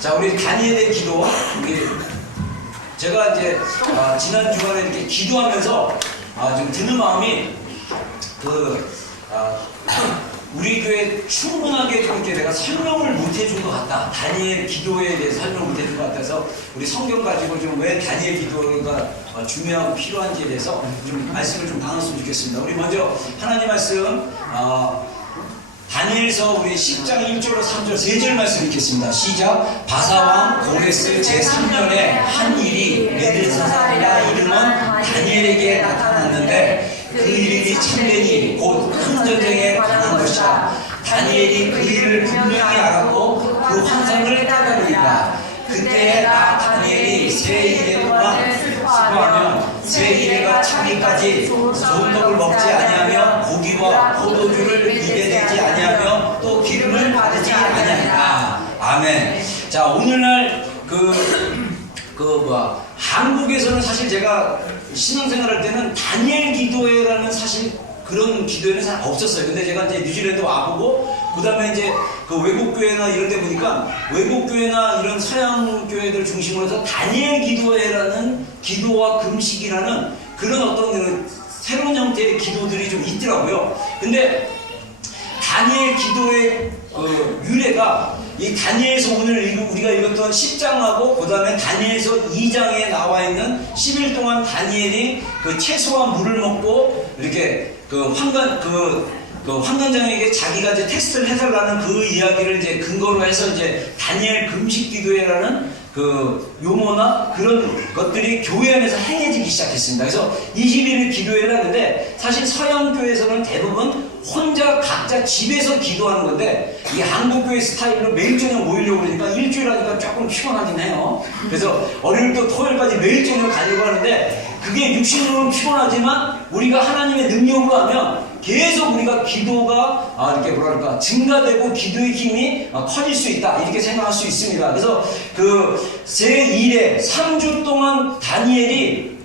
자, 우리 다니엘의 기도, 제가 이제 지난 주간에 이렇게 기도하면서 좀 드는 마음이 우리 교회 충분하게 좀 이렇게 내가 설명을 못 해준 것 같다. 다니엘 기도에 대해서 설명을 못 해준 것 같아서 우리 성경 가지고 좀 왜 다니엘 기도가 중요하고 필요한지에 대해서 좀 말씀을 좀 나눴으면 좋겠습니다. 우리 먼저 하나님 말씀 다니엘서 우리 10장 1절로 3절 3절 말씀 읽겠습니다. 시작. 바사왕 고레스 제3년에 한 일이 벨사살이라 이름은 다니엘에게 나타났는데 그 이름이 참되니 곧 큰 전쟁에 관한 것이다. 다니엘이 그 일을 분명히 알았고 그 환상을 깨달으리라. 그때에 나 다니엘이 세 이래 동안 수고하며 세 이래가 차기까지 좋은 떡을 먹지 아니하며 고기와 포도주를 입에 대지 아니하며 또 기름을 바르지 아니하리라. 아멘. 자, 오늘날 한국에서는 사실 제가 신앙생활할 때는 다니엘 기도회라는 사실 그런 기도회는 잘 없었어요. 근데 제가 이제 뉴질랜드 와보고 그 다음에 이제 그 외국교회나 이런 데 보니까 외국교회나 이런 서양 교회들 중심으로 해서 다니엘 기도회라는 기도와 금식이라는 그런 어떤 새로운 형태의 기도들이 좀 있더라고요. 근데 다니엘 기도의 유래가 이 다니엘서 오늘 우리가 읽었던 10장하고 그 다음에 다니엘서 2장에 나와 있는 10일 동안 다니엘이 그 채소와 물을 먹고 이렇게 환관장에게 자기가 이제 테스트를 해달라는 그 이야기를 이제 근거로 해서 이제 다니엘 금식 기도회라는 그 용어나 그런 것들이 교회 안에서 행해지기 시작했습니다. 그래서 21일 기도회를 하는데 사실 서양 교회에서는 대부분 혼자 각자 집에서 기도하는 건데 이 한국교회 스타일로 매일 저녁 모이려고 그러니까 일주일 하니까 조금 피곤하긴 해요. 그래서 월요일부터 토요일까지 매일 저녁 가려고 하는데 그게 육신으로는 피곤하지만 우리가 하나님의 능력으로 하면 계속 우리가 기도가 이렇게 뭐랄까 증가되고 기도의 힘이 커질 수 있다 이렇게 생각할 수 있습니다. 그래서 그 제1회 3주 동안 다니엘이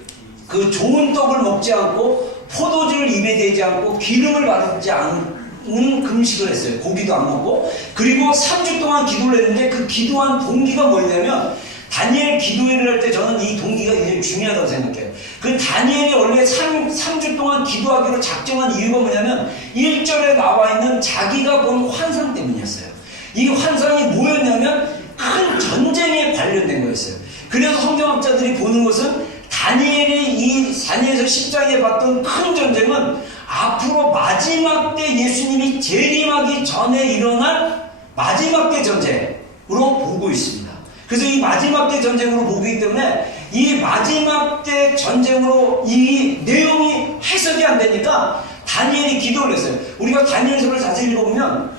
그 좋은 떡을 먹지 않고 포도주를 입에 대지 않고 기름을 바르지 않는 금식을 했어요. 고기도 안 먹고. 그리고 3주 동안 기도를 했는데 그 기도한 동기가 뭐냐면 다니엘 기도회를 할 때 저는 이 동기가 굉장히 중요하다고 생각해요. 그 다니엘이 원래 3주 동안 기도하기로 작정한 이유가 뭐냐면 1절에 나와 있는 자기가 본 환상 때문이었어요. 이 환상이 뭐였냐면 큰 전쟁에 관련된 거였어요. 그래서 성경학자들이 보는 것은 다니엘이 이 다니엘서 10장에 봤던 큰 전쟁은 앞으로 마지막 때 예수님이 재림하기 전에 일어날 마지막 때 전쟁으로 보고 있습니다. 그래서 이 마지막 때 전쟁으로 보기 때문에 이 마지막 때 전쟁으로 이 내용이 해석이 안 되니까 다니엘이 기도를 했어요. 우리가 다니엘서를 자세히 읽어보면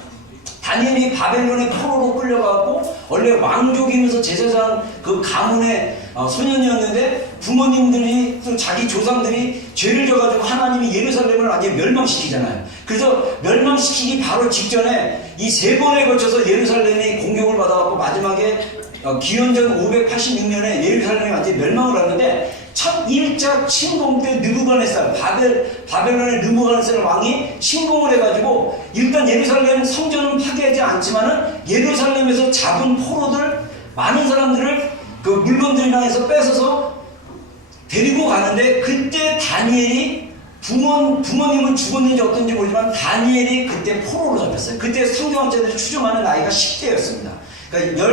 다니엘이 바벨론의 포로로 끌려가고 원래 왕족이면서 제사장 그 가문의 소년이었는데 부모님들이 또 자기 조상들이 죄를 져가지고 하나님이 예루살렘을 완전히 멸망시키잖아요. 그래서 멸망시키기 바로 직전에 이 세 번에 걸쳐서 예루살렘이 공격을 받아갖고 마지막에 기원전 586년에 예루살렘이 완전히 멸망을 하는데 첫 1차 침공 때 느부갓네살 바벨론의 느부갓네살 왕이 침공을 해가지고 일단 예루살렘 성전은 파괴하지 않지만은 예루살렘에서 잡은 포로들 많은 사람들을 그 물건들이랑 해서 뺏어서 데리고 가는데 그때 다니엘이 부모님은 죽었는지 어떤지 모르지만 다니엘이 그때 포로로 잡혔어요. 그때 성경학자들이 추정하는 나이가 10대였습니다. 그러니까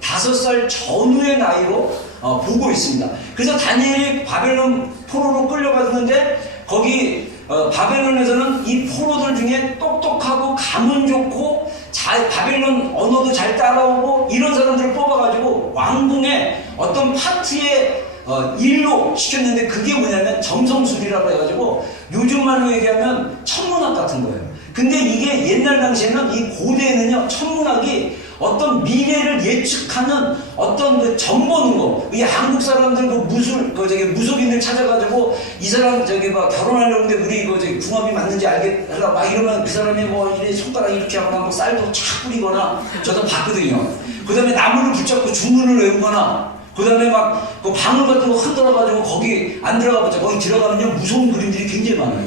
15살 전후의 나이로 보고 있습니다. 그래서 다니엘이 바벨론 포로로 끌려갔는데 거기 바벨론에서는 이 포로들 중에 똑똑하고 가문 좋고 바벨론 언어도 잘 따라오고 이런 사람들을 뽑아가지고 왕궁에 어떤 파티에 일로 시켰는데 그게 뭐냐면 점성술이라고 해가지고 요즘 말로 얘기하면 천문학 같은 거예요. 근데 이게 옛날 당시에는 이 고대에는요 천문학이 어떤 미래를 예측하는 어떤 그 점 보는 거. 이 한국 사람들 무속인들 찾아가지고 이 사람 결혼하려는데 우리 궁합이 맞는지 알겠다 막 이러면 그 사람이 이래 손가락 이렇게 하거나 쌀도 착 뿌리거나 저도 봤거든요. 그 다음에 나무를 붙잡고 주문을 외우거나 그 다음에 그 방울 같은 거 흔들어가지고 거기 안 들어가봤자 거기 들어가면요 무서운 그림들이 굉장히 많아요.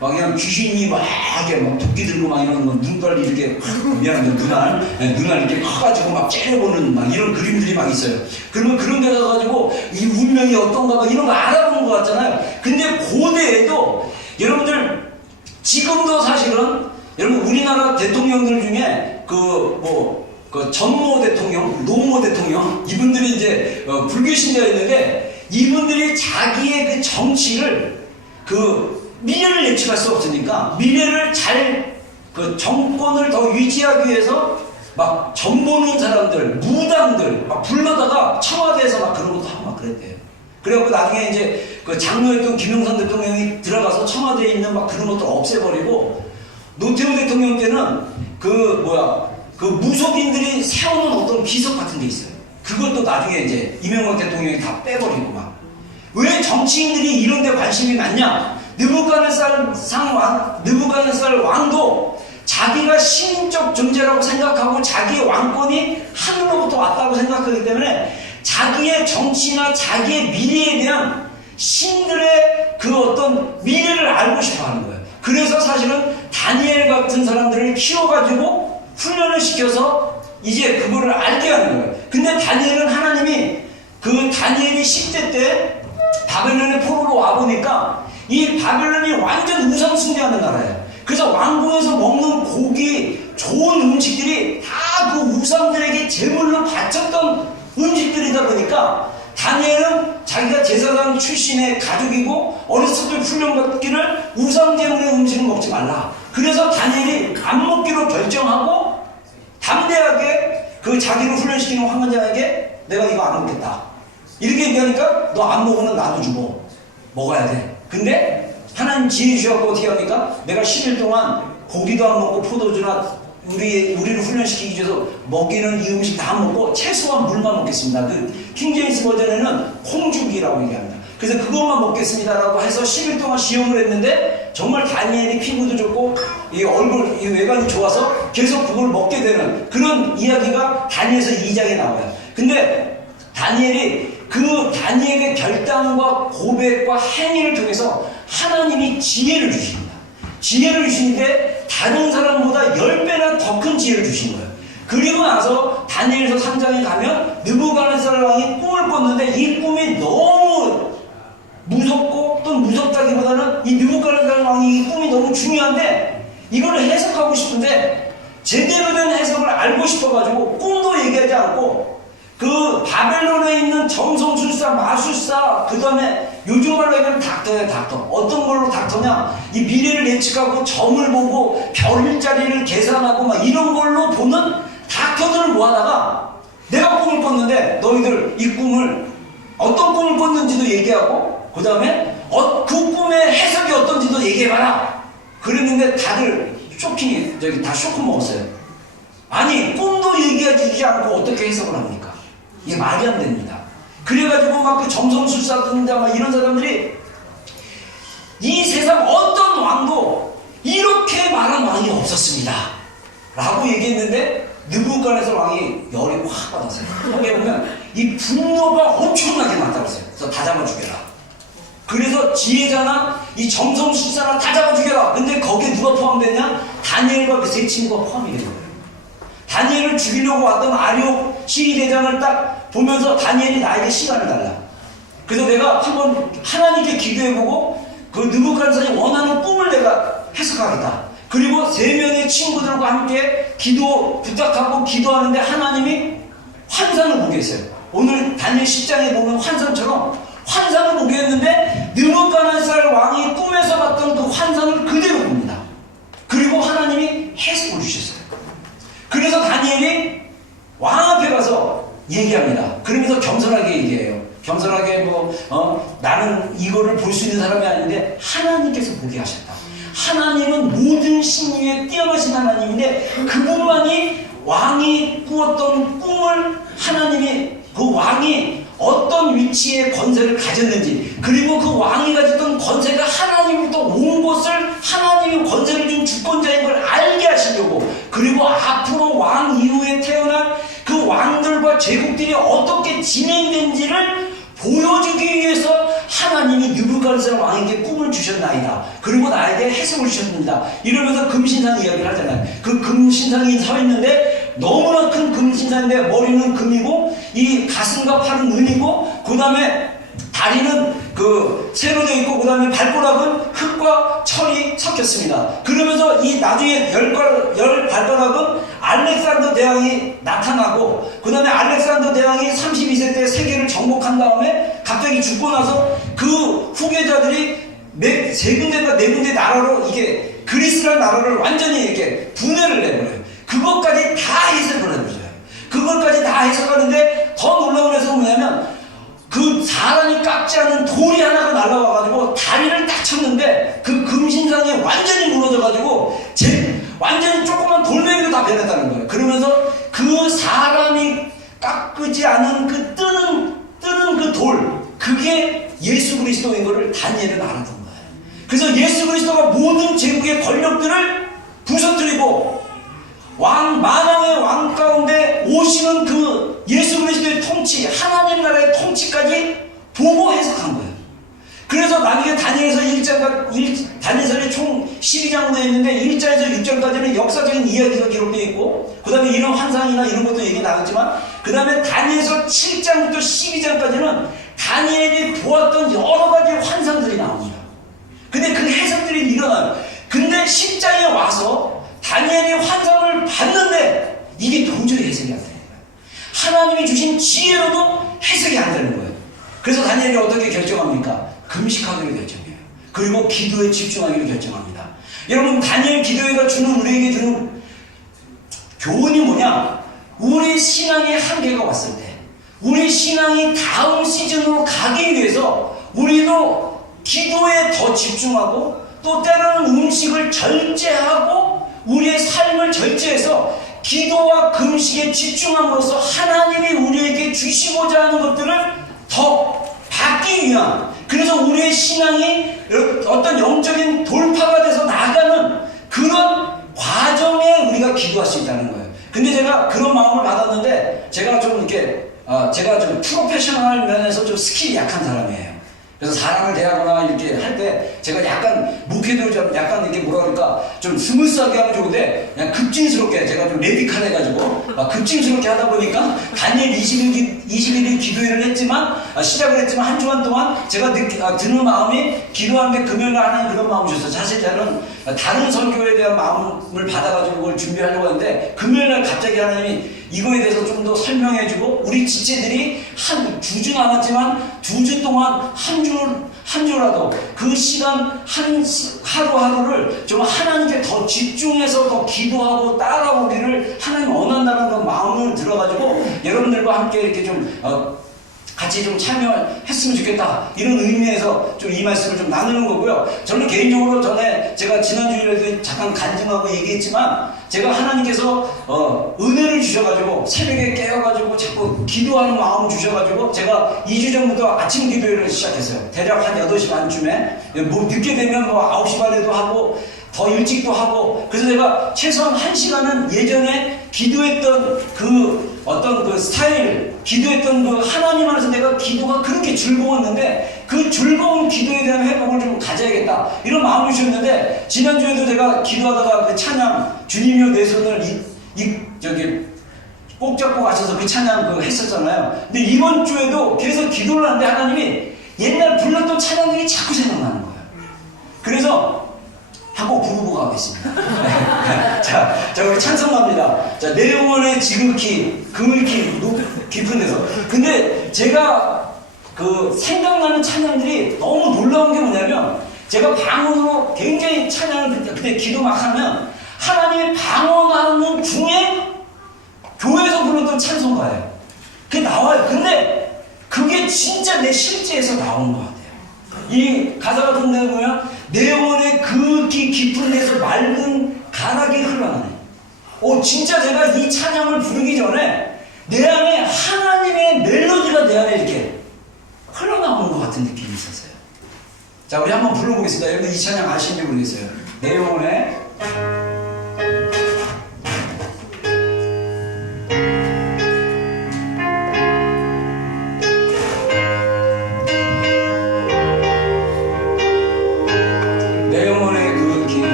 막 그냥 귀신이 막 이렇게 막 도끼 들고 막 이런 거 눈깔이 이렇게 미안한데 눈알 이렇게 커가지고 막 째려보는 막 이런 그림들이 막 있어요. 그러면 그런 데 가가지고 이 운명이 어떤가 막 이런 거 알아보는 것 같잖아요. 근데 고대에도 여러분들 지금도 사실은 여러분 우리나라 대통령들 중에 그 전모 대통령, 노모 대통령 이분들이 이제 불교 신자였는데 이분들이 자기의 그 정치를 미래를 예측할 수 없으니까 미래를 잘 정권을 더 유지하기 위해서 막 전보는 사람들, 무당들 막 불러다가 청와대에서 막 그런 것도 하고 막 그랬대요. 그래갖고 나중에 이제 그 장로였던 김영삼 대통령이 들어가서 청와대에 있는 막 그런 것도 없애버리고 노태우 대통령 때는 그 무속인들이 세우는 어떤 비석 같은 게 있어요. 그것도 나중에 이제 이명박 대통령이 다 빼버리고 막. 왜 정치인들이 이런 데 관심이 많냐? 느부갓네살 왕도 자기가 신적 존재라고 생각하고 자기의 왕권이 하늘로부터 왔다고 생각하기 때문에 자기의 정치나 자기의 미래에 대한 신들의 그 어떤 미래를 알고 싶어 하는 거예요. 그래서 사실은 다니엘 같은 사람들을 키워가지고 훈련을 시켜서 이제 그거를 알게 하는 거예요. 근데 다니엘은 하나님이 다니엘이 10대 때 바벨론의 포로로 와보니까 이 바벨론이 완전 우상 숭배하는 나라예요. 그래서 왕궁에서 먹는 고기, 좋은 음식들이 다 그 우상들에게 제물로 바쳤던 음식들이다 보니까 다니엘은 자기가 제사장 출신의 가족이고 어렸을 때 훈련받기를 우상 제물의 음식을 먹지 말라. 그래서 다니엘이 안 먹기로 결정하고 담대하게 자기를 훈련시키는 황관장에게 내가 이거 안 먹겠다. 이렇게 얘기하니까 너 안 먹으면 나도 주고 먹어야 돼. 근데 하나님 지혜 주셔서 어떻게 합니까? 내가 10일 동안 고기도 안 먹고 포도주나 우리를 훈련시키기 위해서 먹이는 이 음식 다 안 먹고 채소와 물만 먹겠습니다. 킹제임스 버전에는 콩죽이라고 얘기합니다. 그래서 그것만 먹겠습니다라고 해서 10일 동안 시험을 했는데 정말 다니엘이 피부도 좋고 이 얼굴, 이 외관이 좋아서 계속 그걸 먹게 되는 그런 이야기가 다니엘서 2장에 나와요. 근데 다니엘이 다니엘의 결단과 고백과 행위를 통해서 하나님이 지혜를 주십니다. 지혜를 주시는데 다른 사람보다 10배나 더 큰 지혜를 주신 거예요. 그리고 나서 다니엘서 3장에 가면 느부갓네살 왕이 꿈을 꿨는데 이 꿈이 너무 무섭고 또 무섭다기보다는 이 느부갓네살 왕이 이 꿈이 너무 중요한데 이거를 해석하고 싶은데 제대로 된 해석을 알고 싶어가지고 꿈도 얘기하지 않고 바벨론에 있는 점성술사, 마술사, 그 다음에 요즘 말로 얘기하면 닥터예요, 닥터. 어떤 걸로 닥터냐? 이 미래를 예측하고 점을 보고 별자리를 계산하고 막 이런 걸로 보는 닥터들을 모아다가 내가 꿈을 꿨는데 너희들 이 꿈을 어떤 꿈을 꿨는지도 얘기하고 그 다음에 그 꿈의 해석이 어떤지도 얘기해봐라. 그랬는데 다들 다 쇼크 먹었어요. 아니 꿈도 얘기해주지 않고 어떻게 해석을 합니까? 이게 말이 안 됩니다. 그래가지고 막 점성술사든가 막 이런 사람들이 이 세상 어떤 왕도 이렇게 말한 왕이 없었습니다 라고 얘기했는데 느부갓네살 왕이 열이 확 받았어요. 거기에 보면 이 분노가 엄청나게 많다고 했어요. 그래서 다 잡아 죽여라. 그래서 지혜자나 이 점성술사나 다 잡아 죽여라. 근데 거기에 누가 포함되냐? 다니엘과 그 세 친구가 포함이 된 거예요. 다니엘을 죽이려고 왔던 아리옥 시위대장을 딱 보면서 다니엘이 나에게 시간을 달라. 그래서 내가 한번 하나님께 기도해보고 그 느부갓네살이 원하는 꿈을 내가 해석하겠다. 그리고 3명의 친구들과 함께 부탁하고 기도하는데 하나님이 환상을 보게 했어요. 오늘 다니엘 10장에 보면 환상처럼 환상을 보게 했는데 느부갓네살 왕이 꿈에서 봤던 그 환상을 그대로 봅니다. 그리고 하나님이 해석을 주셨어요. 그래서 다니엘이 왕 앞에 가서 얘기합니다. 그러면서 겸손하게 얘기해요. 겸손하게 나는 이거를 볼 수 있는 사람이 아닌데 하나님께서 보게 하셨다. 하나님은 모든 신 위에 뛰어나신 하나님인데 그분만이 왕이 꾸었던 꿈을 하나님이 그 왕이 어떤 위치에 권세를 가졌는지 그리고 그 왕이 가졌던 권세가 하나님부터 온 것을 하나님이 권세를 준 주권자인 걸 알게 하시려고 그리고 앞으로 왕 이후에 태어난 그 왕들과 제국들이 어떻게 진행된지를 보여주기 위해서 하나님이 느부갓네살 왕에게 꿈을 주셨나이다. 그리고 나에게 해석을 주셨습니다. 이러면서 금신상 이야기를 하잖아요. 그 금신상이 서 있는데 너무나 큰 금신상인데 머리는 금이고 이 가슴과 팔은 은이고 그 다음에 다리는 그 쇠로 되어 있고 그 다음에 발가락은 흙과 철이 섞였습니다. 그러면서 이 나중에 열 발가락은 알렉산더 대왕이 나타나고 그 다음에 알렉산더 대왕이 32세 때 세계를 정복한 다음에 갑자기 죽고 나서 그 후계자들이 세 군데가 네 군데 나라로 이게 그리스라는 나라를 완전히 이렇게 분해를 내버려요. 그것까지 다 해석을 해보세요. 그것까지 다 해석하는데 더 놀라운 해석은 뭐냐면 그 사람이 깎지 않은 돌이 하나가 날라와가지고 다리를 딱 쳤는데 그 금신상이 완전히 무너져가지고 완전히 조그만 돌멩이로 다 변했다는 거예요. 그러면서 그 사람이 깎지 않은 그 뜨는 그 돌, 그게 예수 그리스도인 것을 다니엘은 알았던 거예요. 그래서 예수 그리스도가 모든 제국의 권력들을 부서뜨리고 만왕의 왕 가운데 오시는 그 예수 그리스도의 통치, 하나님 나라의 통치까지 보고 해석한 거예요. 그래서 나중에 다니엘서에 총 12장으로 되어 있는데 1장에서 6장까지는 역사적인 이야기가 기록되어 있고 그 다음에 이런 환상이나 이런 것도 얘기 나왔지만 그 다음에 다니엘서 7장부터 12장까지는 다니엘이 보았던 여러 가지 환상들이 나옵니다. 근데 그 해석들이 일어나요. 근데 10장에 와서 다니엘이 환상을 봤는데 이게 도저히 해석이 안 되는 거예요. 하나님이 주신 지혜로도 해석이 안 되는 거예요. 그래서 다니엘이 어떻게 결정합니까? 금식하기로 결정해요. 그리고 기도에 집중하기로 결정합니다. 여러분, 다니엘 기도회가 우리에게 주는 교훈이 뭐냐? 우리 신앙의 한계가 왔을 때, 우리 신앙이 다음 시즌으로 가기 위해서 우리도 기도에 더 집중하고 또 때로는 음식을 절제하고 우리의 삶을 절제해서 기도와 금식에 집중함으로써 하나님이 우리에게 주시고자 하는 것들을 더 받기 위한, 그래서 우리의 신앙이 어떤 영적인 돌파가 돼서 나가는 그런 과정에 우리가 기도할 수 있다는 거예요. 근데 제가 그런 마음을 받았는데 제가 좀 프로페셔널 면에서 좀 스킬이 약한 사람이에요. 그래서 사람을 대하거나 이렇게 할 때 제가 약간 목회도 좀 약간 이렇게 뭐라 그럴까 좀 스무스하게 하면 좋은데 그냥 급진스럽게 제가 좀 레디칼해가지고 급진스럽게 하다 보니까 다니엘 21일 기도회를 했지만 시작을 했지만 한 주간 동안 제가 드는 마음이 기도하는데 금요일날 하나님 그런 마음을 주셨어요. 사실 저는 다른 선교에 대한 마음을 받아가지고 그걸 준비하려고 했는데 금요일날 갑자기 하나님이 이거에 대해서 좀 더 설명해주고 우리 지체들이 한 2주 남았지만 2주 동안 한 주라도 그 시간 하루하루를 좀 하나님께 더 집중해서 더 기도하고 따라오기를 하나님 원한다는 그 마음을 들어가지고 여러분들과 함께 이렇게 좀 같이 좀 참여했으면 좋겠다, 이런 의미에서 좀 이 말씀을 좀 나누는 거고요. 저는 개인적으로 전에 제가 지난주일에도 잠깐 간증하고 얘기했지만 제가 하나님께서 은혜를 주셔가지고 새벽에 깨어가지고 자꾸 기도하는 마음을 주셔가지고 제가 2주 전부터 아침 기도회를 시작했어요. 대략 한 8시 반쯤에 늦게 되면 9시 반에도 하고 더 일찍도 하고, 그래서 제가 최소한 1시간은 예전에 기도했던 그 어떤 그 스타일, 기도했던 그 하나님 안에서 내가 기도가 그렇게 즐거웠는데 그 즐거운 기도에 대한 회복을 좀 가져야겠다, 이런 마음을 주셨는데 지난주에도 제가 기도하다가 그 찬양 주님이여 내 손을 꼭 잡고 가셔서 그 찬양 했었잖아요. 근데 이번 주에도 계속 기도를 하는데 하나님이 옛날 불렀던 찬양들이 자꾸 생각나는 거예요. 그래서 한번 부르고 가겠습니다. 자, 우리 찬송합니다. 자, 내 영혼의 지극히 그물기 깊은 데서. 근데 제가 생각나는 찬양들이 너무 놀라운 게 뭐냐면 제가 방언으로 굉장히 찬양을 그때 기도 막 하면 하나님의 방언하는 중에 교회에서 불렀던 찬송가예요. 그게 나와요. 근데 그게 진짜 내 실제에서 나오는 것 같아요. 이 가사 같은 데 보면 내 영혼의 그 깊은 데서 맑은 가락이 흘러나네. 진짜 제가 이 찬양을 부르기 전에 내 안에 하나님의 멜로디가 내 안에 이렇게 흘러나오는 것 같은 느낌이 있었어요. 자, 우리 한번 불러보겠습니다. 여러분 이 찬양 아시는지 모르겠어요. 내 영혼의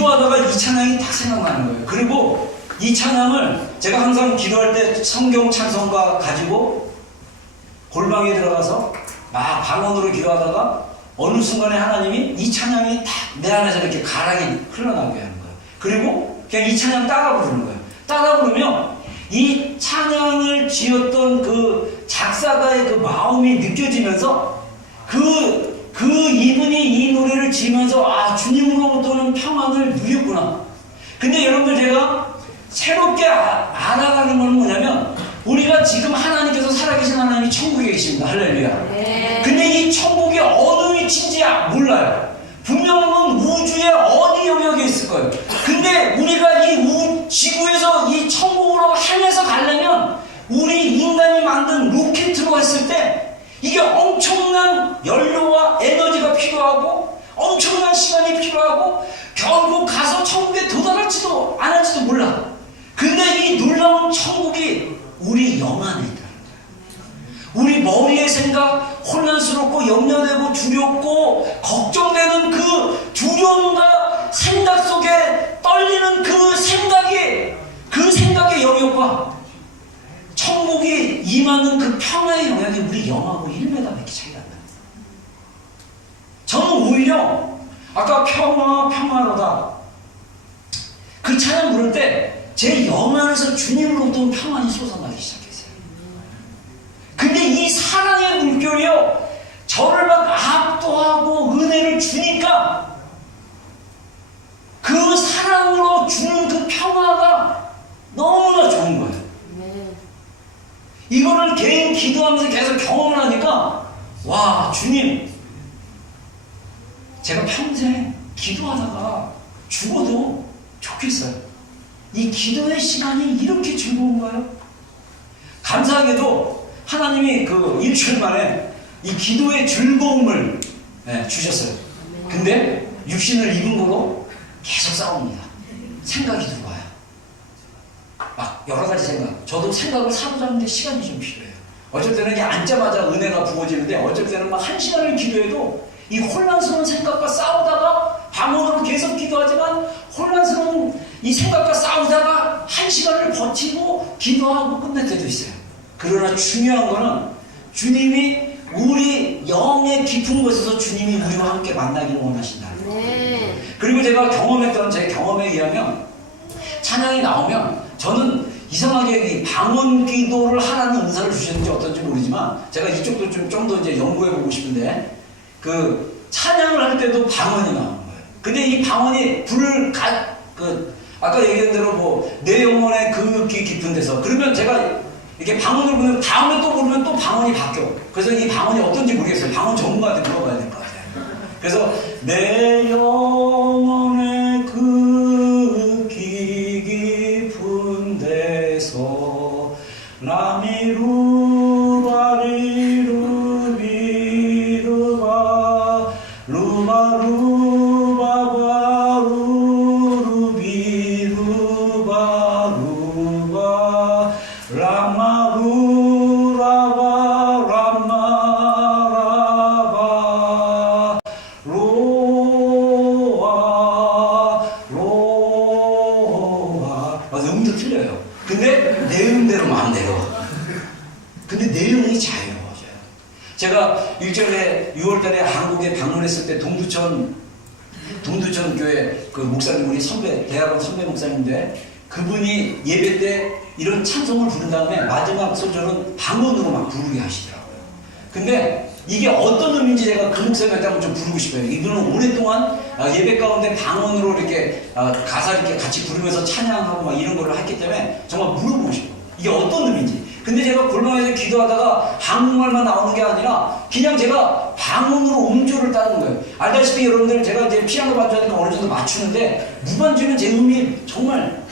기도하다가 이 찬양이 딱 생각나는 거예요. 그리고 이 찬양을 제가 항상 기도할 때 성경 찬송가 가지고 골방에 들어가서 막 방언으로 기도하다가 어느 순간에 하나님이 이 찬양이 딱 내 안에서 이렇게 가락이 흘러나오게 하는 거예요. 그리고 그냥 이 찬양 따라 부르는 거예요. 따라 부르면 이 찬양을 지었던 그 작사가의 그 마음이 느껴지면서 그 이분이 이 노래를 지으면서 아, 주님으로부터는 평안을 누렸구나. 근데 여러분들 제가 새롭게 알아가는 건 뭐냐면 우리가 지금 하나님께서 살아계신 하나님이 천국에 계십니다. 할렐루야. 네. 근데 이 천국이 어느 위치인지 몰라요. 분명은 우주의 어느 영역에 있을 거예요. 근데 우리가 이 지구에서 이 천국으로 향해서 가려면 우리 인간이 만든 로켓으로 했을 때 이게 엄청난 연료와 에너지가 필요하고 엄청난 시간이 필요하고 결국 가서 천국에 도달할지도 안 할지도 몰라. 근데 이 놀라운 천국이 우리 영 안에 있다. 우리 머리의 생각, 혼란스럽고 염려되고 두렵고 걱정되는 그 두려움과 생각 속에 떨리는 그 생각의 영역과 천국이 임하는 그 평화의 영역이 우리 영하고 1m밖에 차이가 안 나요. 저는 오히려 아까 평화로다 그 찬양 부를 때 제 영 안에서 주님으로부터 평안이 솟아나기 시작했어요. 근데 이 사랑의 물결이요 저를 막 압도하고 은혜를 주니까 그 사랑으로 주는 그 평화가 너무나 좋은 거예요. 이거를 개인 기도하면서 계속 경험을 하니까 와, 주님, 제가 평생 기도하다가 죽어도 좋겠어요. 이 기도의 시간이 이렇게 즐거운가요? 감사하게도 하나님이 그 일주일 만에 이 기도의 즐거움을 주셨어요. 근데 육신을 입은 거로 계속 싸웁니다. 생각이 들어와요. 막 여러 가지 생각. 저도 생각을 사로잡는데 시간이 좀 필요해요. 어쩔 때는 앉자마자 은혜가 부어지는데 어쩔 때는 막 1시간을 기도해도 이 혼란스러운 생각과 싸우다가 방언으로 계속 기도하지만 혼란스러운 이 생각과 싸우다가 1시간을 버티고 기도하고 끝낼 때도 있어요. 그러나 중요한 거는 주님이 우리 영의 깊은 곳에서 주님이 우리와 함께 만나기를 원하신다. 그리고 제가 경험했던 제 경험에 의하면 찬양이 나오면 저는 이상하게 이 방언 기도를 하라는 은사를 주셨는지 어떤지 모르지만 제가 이쪽도 좀 더 이제 연구해 보고 싶은데 그 찬양을 할 때도 방언이 나오는 거예요. 근데 이 방언이 아까 얘기한 대로 뭐 내 영혼의 극히 깊은 데서 그러면 제가 이렇게 방언을 부르면 다음에 또 부르면 또 방언이 바뀌어. 그래서 이 방언이 어떤지 모르겠어요. 방언 전문가한테 물어봐야 될 것 같아요. 그래서 내 영혼의 극히 깊은 데서 라미루바리루비루바 루바루바바루루비루바루바 라마루라바 로아 맞아, 음도 틀려요. 근데 내 음대로 마음 내려와. 근데 내용이 자유로워져요. 제가 일전에 6월달에 한국에 방문했을 때 동두천 교회 그 목사님, 우리 선배, 대학원 선배 목사님인데 그분이 예배 때 이런 찬송을 부른 다음에 마지막 소절은 방언으로 막 부르게 하시더라고요. 근데 이게 어떤 의미인지 제가 그 목사님한테 한번 좀 부르고 싶어요. 이분은 오랫동안 예배 가운데 방언으로 이렇게 가사 이렇게 같이 부르면서 찬양하고 막 이런 거를 했기 때문에 정말 물어보고 싶어요. 이게 어떤 의미인지. 근데 제가 골방에서 기도하다가 한국말만 나오는 게 아니라 그냥 제가 방언으로 음조를 따는 거예요. 알다시피 여러분들 제가 이제 피아노 반주하니까 어느 정도 맞추는데 무반주는 제 음이 정말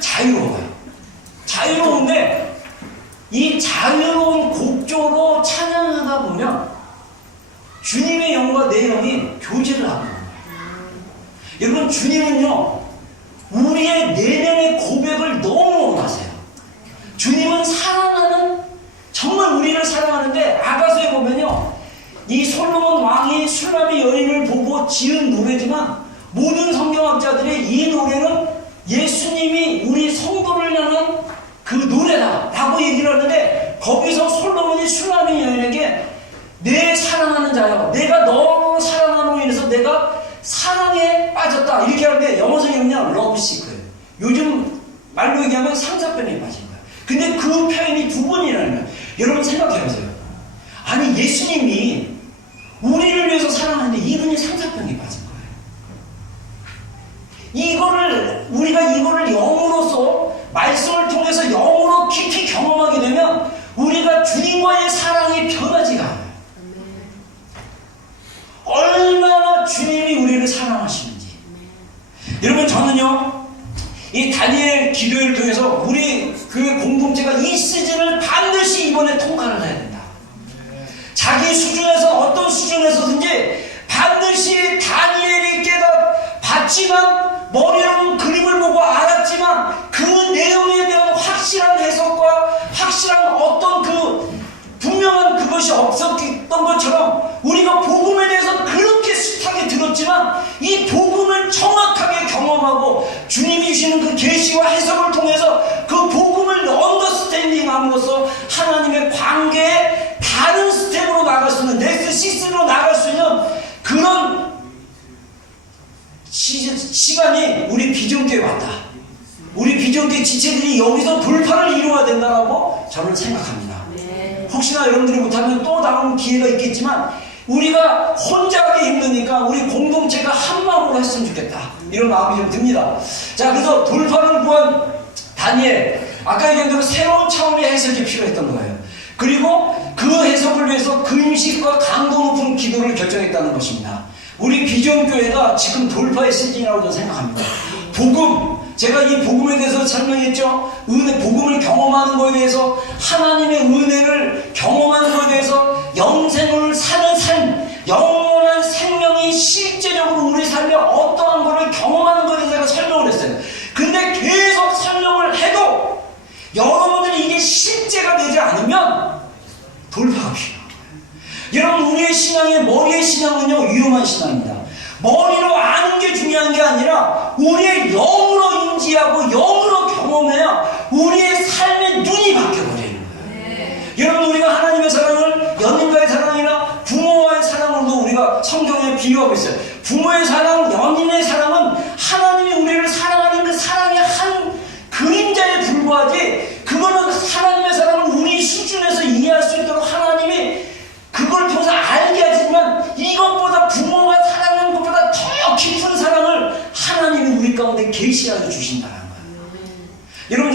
자유로워요. 자유로운데 이 자유로운 곡조로 찬양하다 보면 주님의 영과 내 영이 교제를 하는 거예요. 여러분, 주님은요 우리의 내면의 고백을 너무 원하세요. 주님은 사랑하는, 정말 우리를 사랑하는데 아가서에 보면요 이 솔로몬 왕이 술람의 여인을 보고 지은 노래지만 모든 성경학자들이 이 노래는 예수님이 우리 성도를 향한 그 노래다 라고 얘기를 하는데, 거기서 솔로몬이 슐라미 여인에게 내 사랑하는 자여, 내가 너를 사랑함으로 인해서 내가 사랑에 빠졌다 이렇게 하는데, 영어 성경은요 러브시크예요. 요즘 말로 얘기하면 상사병에 빠진 거예요. 근데 그 표현이 두 번이라는 거예요. 여러분 생각해보세요. 아니 예수님이 우리를 위해서 사랑하는데 이분이 상사병에 빠진 거예요. 우리가 이거를 영으로서 말씀을 통해서 영으로 깊이 경험하게 되면 우리가 주님과의 사랑이 변하지가 않아요. 얼마나 주님이 우리를 사랑하시는지. 여러분 저는요 이 다니엘 기도를 통해서 우리 교회 공동체가 이 시즌을 반드시 이번에 통과를 해야 된다. 자기 수준에서 어떤 수준에서든지 반드시 다니엘이 봤지만, 머리로는 그림을 보고 알았지만 그 내용에 대한 확실한 해석과 확실한 어떤 그 분명한 그것이 없었던 것처럼 우리가 복음에 대해서 그렇게 숱하게 들었지만 이 복음을 정확하게 경험하고 주님이 주시는 그 계시와 해석을 통해서 그 복음을 언더스탠딩함으로써 하나님의 관계에 다른 스텝으로 나갈 수 있는, 넥스트 6로 나갈 수 있는 그런 시간이 우리 비전교회에 왔다. 우리 비전교회 지체들이 여기서 돌파를 이루어야 된다고 저는 생각합니다. 혹시나 여러분들이 못하면 또 다른 기회가 있겠지만 우리가 혼자 하기 힘드니까 우리 공동체가 한 마음으로 했으면 좋겠다, 이런 마음이 좀 듭니다. 자, 그래서 돌파를 구한 다니엘, 아까 얘기한 대로 새로운 차원의 해석이 필요했던 거예요. 그리고 그 해석을 위해서 근식과 강도 높은 기도를 결정했다는 것입니다. 우리 비전교회가 지금 돌파의 시즌이라고 저는 생각합니다. 복음, 제가 이 복음에 대해서 설명했죠. 은혜, 복음을 경험하는 것에 대해서, 하나님의 은혜를 경험하는 것에 대해서, 영생을 사는 삶, 영원한 생명이 실제적으로 우리 삶에 어떠한 것을 경험하는 것에 대해서 제가 설명을 했어요. 근데 계속 설명을 해도 여러분들이 이게 실제가 되지 않으면 돌파가 필요해요. 여러분, 우리의 신앙의 머리의 신앙은요 위험한 신앙입니다. 머리로 아는 게 중요한 게 아니라 우리의 영으로 인지하고 영으로 경험해야 우리의 삶의 눈이 바뀌어버리는 거예요. 여러분, 우리가 하나님의 사랑을 연인과의 사랑이나 부모와의 사랑으로도 우리가 성경에 비유하고 있어요. 부모의 사랑, 연인의 사랑은 하나님이 우리를 사랑하는 그 사랑의 한 그림자에 불과하지, 그거는 하나님의 사랑을 우리 수준에서 이해할 수 있도록 하나님이 그걸 통해서 알게 하지만, 이것보다 부모가 사랑하는 것보다 더 깊은 사랑을 하나님이 우리 가운데 계시하여 주신다는 거예요. 여러분,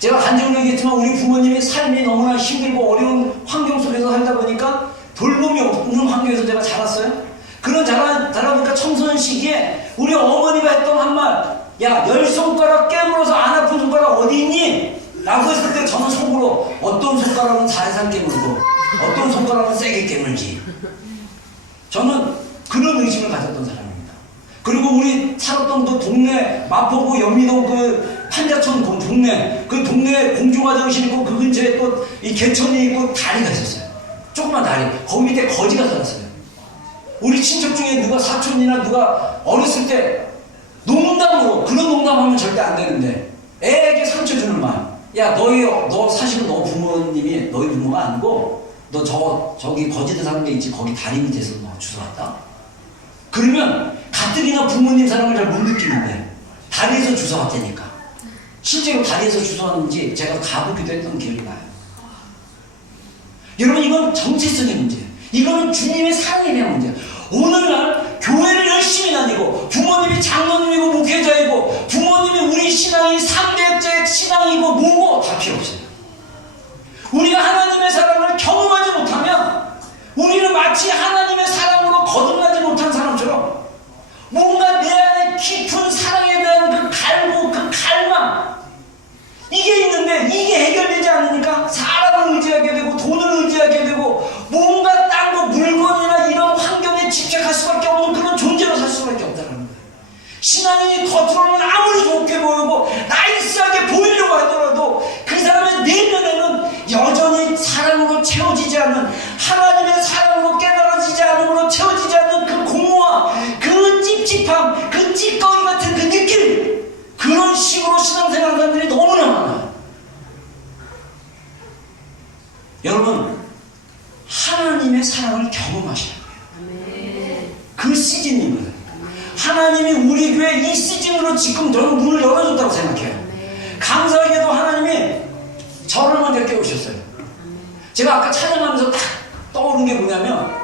제가 간증을 얘기했지만 우리 부모님이 삶이 너무나 힘들고 어려운 환경 속에서 살다 보니까 돌봄이 없는 환경에서 제가 자랐어요. 그런 자라보니까 청소년 시기에 우리 어머니가 했던 한 말, 야, 10손가락 깨물어서 안 아픈 손가락 어디 있니? 라고 했을 때 저는 속으로 어떤 손가락은 살살 깨물고 어떤 손가락은 세게 깨물지. 저는 그런 의심을 가졌던 사람입니다. 그리고 우리 살았던 그 동네, 마포구 연미동 그 판자촌 동네, 그 동네에 공중화장실 있고 그 근처에 또 이 개천이 있고 다리가 있었어요. 조그만 다리. 거기 밑에 거지가 살았어요. 우리 친척 중에 누가 사촌이나 누가 어렸을 때 농담으로, 그런 농담하면 절대 안 되는데, 애에게 상처 주는 말. 야, 너 사실은 너 부모님이 너희 부모가 아니고 너 저기 거제도 사는 데 있지, 거기 다리 밑에서 너 주워 왔다. 그러면 가뜩이나 부모님 사랑을 잘 못 느끼는데 다리에서 주워 왔다니까. 실제로 다리에서 주워 왔는지 제가 가보기도 했던 기억이 나요. 여러분, 이건 정체성의 문제예요. 이거는 주님의 사랑에 대한 문제예요. 오늘날 교회를 열심히 다니고 부모님이 장로님이고 목회자이고 부모님이 우리 신앙이 3대째 신앙이고 뭐고 다 필요 없어요. 우리가 하나님의 사랑을 경험하지 못하면 우리는 마치 하나님의 사랑으로 거듭나지 못한 사람처럼 뭔가 내 안에 깊은 사랑에 대한 그 갈구, 그 갈망, 이게 있는데 이게 해결되지 않으니까 사람을 의지하게 되고 돈을 의지하게 되고 뭔가 딴 거 물건이나 이런 환경에 집착할 수밖에 없는 그런 존재로 살 수밖에 없다는 거예요. 신앙이 겉으로는 아무리 좋게 보이고 나이스하게 보이려고 하더라도 그 사람의 내면에는 여전히 사랑으로 채워지지 않는, 하나님의 사랑으로 깨달아지지 않음으로 채워지지 않는 그 공허와 그 찝찝함, 신으로 지금 저는 문을 열어줬다고 생각해요. 감사하게도 하나님이 저를 먼저 깨우셨어요. 제가 아까 찬양하면서 딱 떠오른 게 뭐냐면,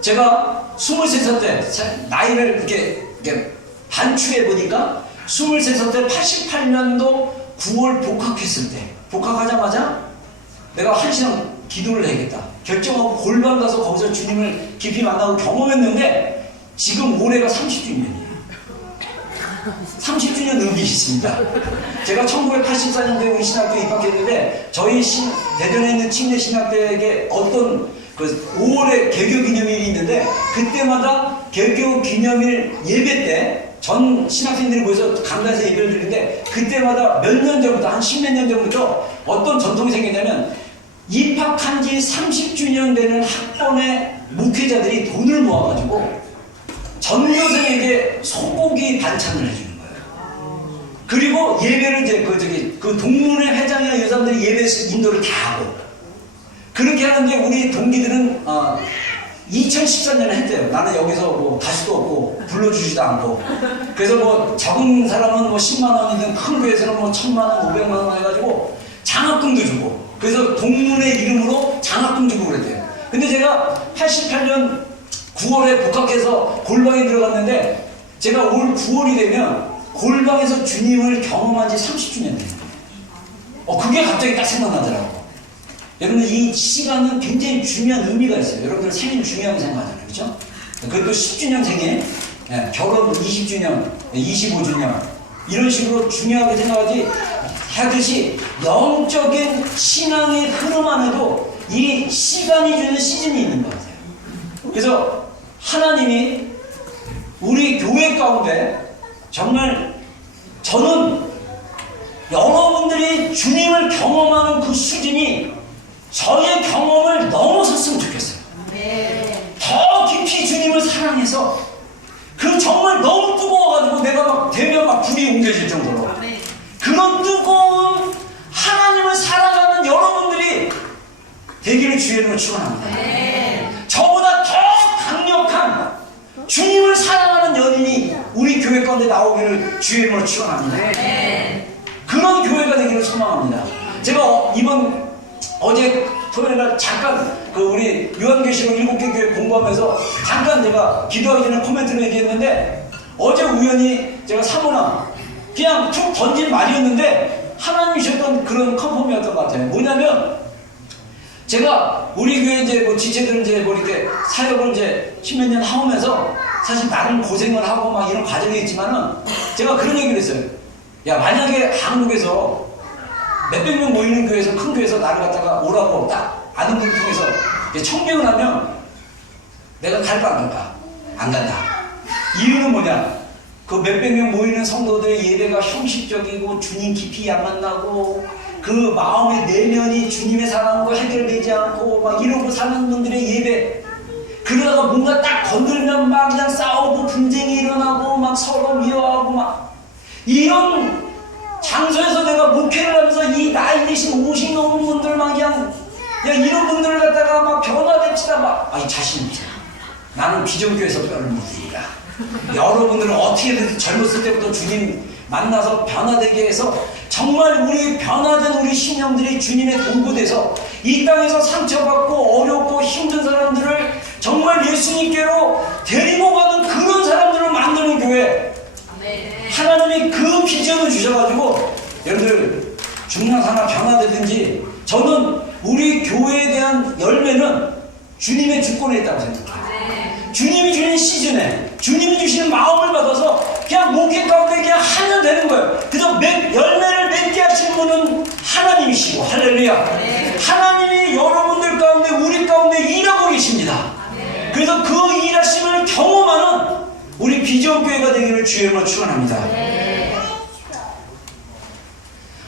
제가 23살 때 나이를 이렇게 반추해 보니까 23살 때 88년도 9월 복학했을 때, 복학하자마자 내가 한 시간 기도를 해야겠다 결정하고 골방 가서 거기서 주님을 깊이 만나고 경험했는데, 지금 올해가 30주년이에요. 30주년 의미 있습니다. 제가 1984년도에 우리 신학교에 입학했는데, 저희 대전에 있는 침례신학대에 어떤 5월에 개교 기념일이 있는데, 그때마다 개교 기념일 예배 때 전 신학생들이 모여서 강단에서 예배를 드리는데, 그때마다 몇 년 전부터, 한 10몇 년 전부터 어떤 전통이 생겼냐면, 입학한 지 30주년 되는 학번의 목회자들이 돈을 모아가지고 전교생에게 소고기 반찬을 해주는 거예요. 그리고 예배를 이제 그 동문회 회장이나 여사들이 예배 인도를 다 하고, 그렇게 하는데 우리 동기들은 2014년에 했대요. 나는 여기서 뭐 가수도 없고 불러주지도 않고, 그래서 뭐 적은 사람은 뭐 10만 원이든 큰 교회에서는 뭐 1000만 원, 500만 원 해가지고 장학금도 주고, 그래서 동문회 이름으로 장학금 주고 그랬대요. 근데 제가 88년 9월에 복학해서 골방에 들어갔는데, 제가 올 9월이 되면 골방에서 주님을 경험한 지 30주년 돼요. 그게 갑자기 딱 생각나더라고. 여러분들, 이 시간은 굉장히 중요한 의미가 있어요. 여러분들 생일 중요하게 생각하잖아요. 그렇죠? 그것도 10주년 생일, 결혼 20주년, 25주년 이런 식으로 중요하게 생각하지 하듯이, 영적인 신앙의 흐름 안에도 이 시간이 주는 시즌이 있는 것 같아요. 그래서 하나님이 우리 교회 가운데 정말, 저는 여러분들이 주님을 경험하는 그 수준이 저의 경험을 넘어섰으면 좋겠어요. 더 깊이 주님을 사랑해서, 그 정말 너무 뜨거워가지고 내가 막 되면 막 불이 옮겨질 정도로, 그런 뜨거운 하나님을 사랑하는 여러분들이 되기를 주의 이름으로 축원합니다. 저보다 더 강력한 주님을 사랑하는 연인이 우리 교회 가운데 나오기를 주의 이름으로 축원합니다. 그런 교회가 되기를 소망합니다. 제가 어제 토요일날 잠깐 우리 요한계시록 7개 교회 공부하면서 잠깐 제가 기도하기 전에 코멘트를 얘기했는데, 어제 우연히 제가 사모나 그냥 툭 던진 말이었는데 하나님이 주셨던 그런 컨펌이었던 것 같아요. 뭐냐면, 제가 우리 교회 이제 뭐 지체들 이제 뭐 이렇게 사역을 이제 10몇 년 하면서 사실 나름 고생을 하고 막 이런 과정이 있지만은, 제가 그런 얘기를 했어요. 야, 만약에 한국에서 몇백 명 모이는 교회에서, 큰 교회에서 나를 갖다가 오라고 딱 아는 분을 통해서 청명을 하면 내가 갈까 안 갈까? 안 간다. 이유는 뭐냐? 그 몇백 명 모이는 성도들의 예배가 형식적이고 주님 깊이 안 만나고, 그 마음의 내면이 주님의 사랑으로 해결되지 않고 막 이러고 사는 분들의 예배, 그러다가 뭔가 딱 건들면 막 그냥 싸우고 분쟁이 일어나고 막 서로 미워하고 막 이런 장소에서 내가 목회를 하면서 이 나이 드신 50 넘은 분들 막 그냥 이런 분들을 갖다가 막 변화됩시다 막, 아니 자신 없어. 나는 비전교회에서 뼈를 묻으리라. 여러분들은 어떻게든 젊었을 때부터 주님 만나서 변화되게 해서, 정말 우리 변화된 우리 신령들이 주님의 동부돼서 이 땅에서 상처받고 어렵고 힘든 사람들을 정말 예수님께로 데리고 가는 그런 사람들을 만드는 교회. 하나님이 그 비전을 주셔가지고, 여러분들 중랑 하나 변화되든지, 저는 우리 교회에 대한 열매는 주님의 주권에 있다고 생각해요. 주님이 주는 시즌에 주님이 주시는 마음을 받아서 그냥 목회 가운데 그냥 하면 되는 거예요. 그래서 열매를 맺게 하시는 분은 하나님이시고, 할렐루야. 하나님이 여러분들 가운데, 우리 가운데 일하고 계십니다. 그래서 그 일하심을 경험하는 우리 비전교회가 되기를 주의 이름으로 축원합니다.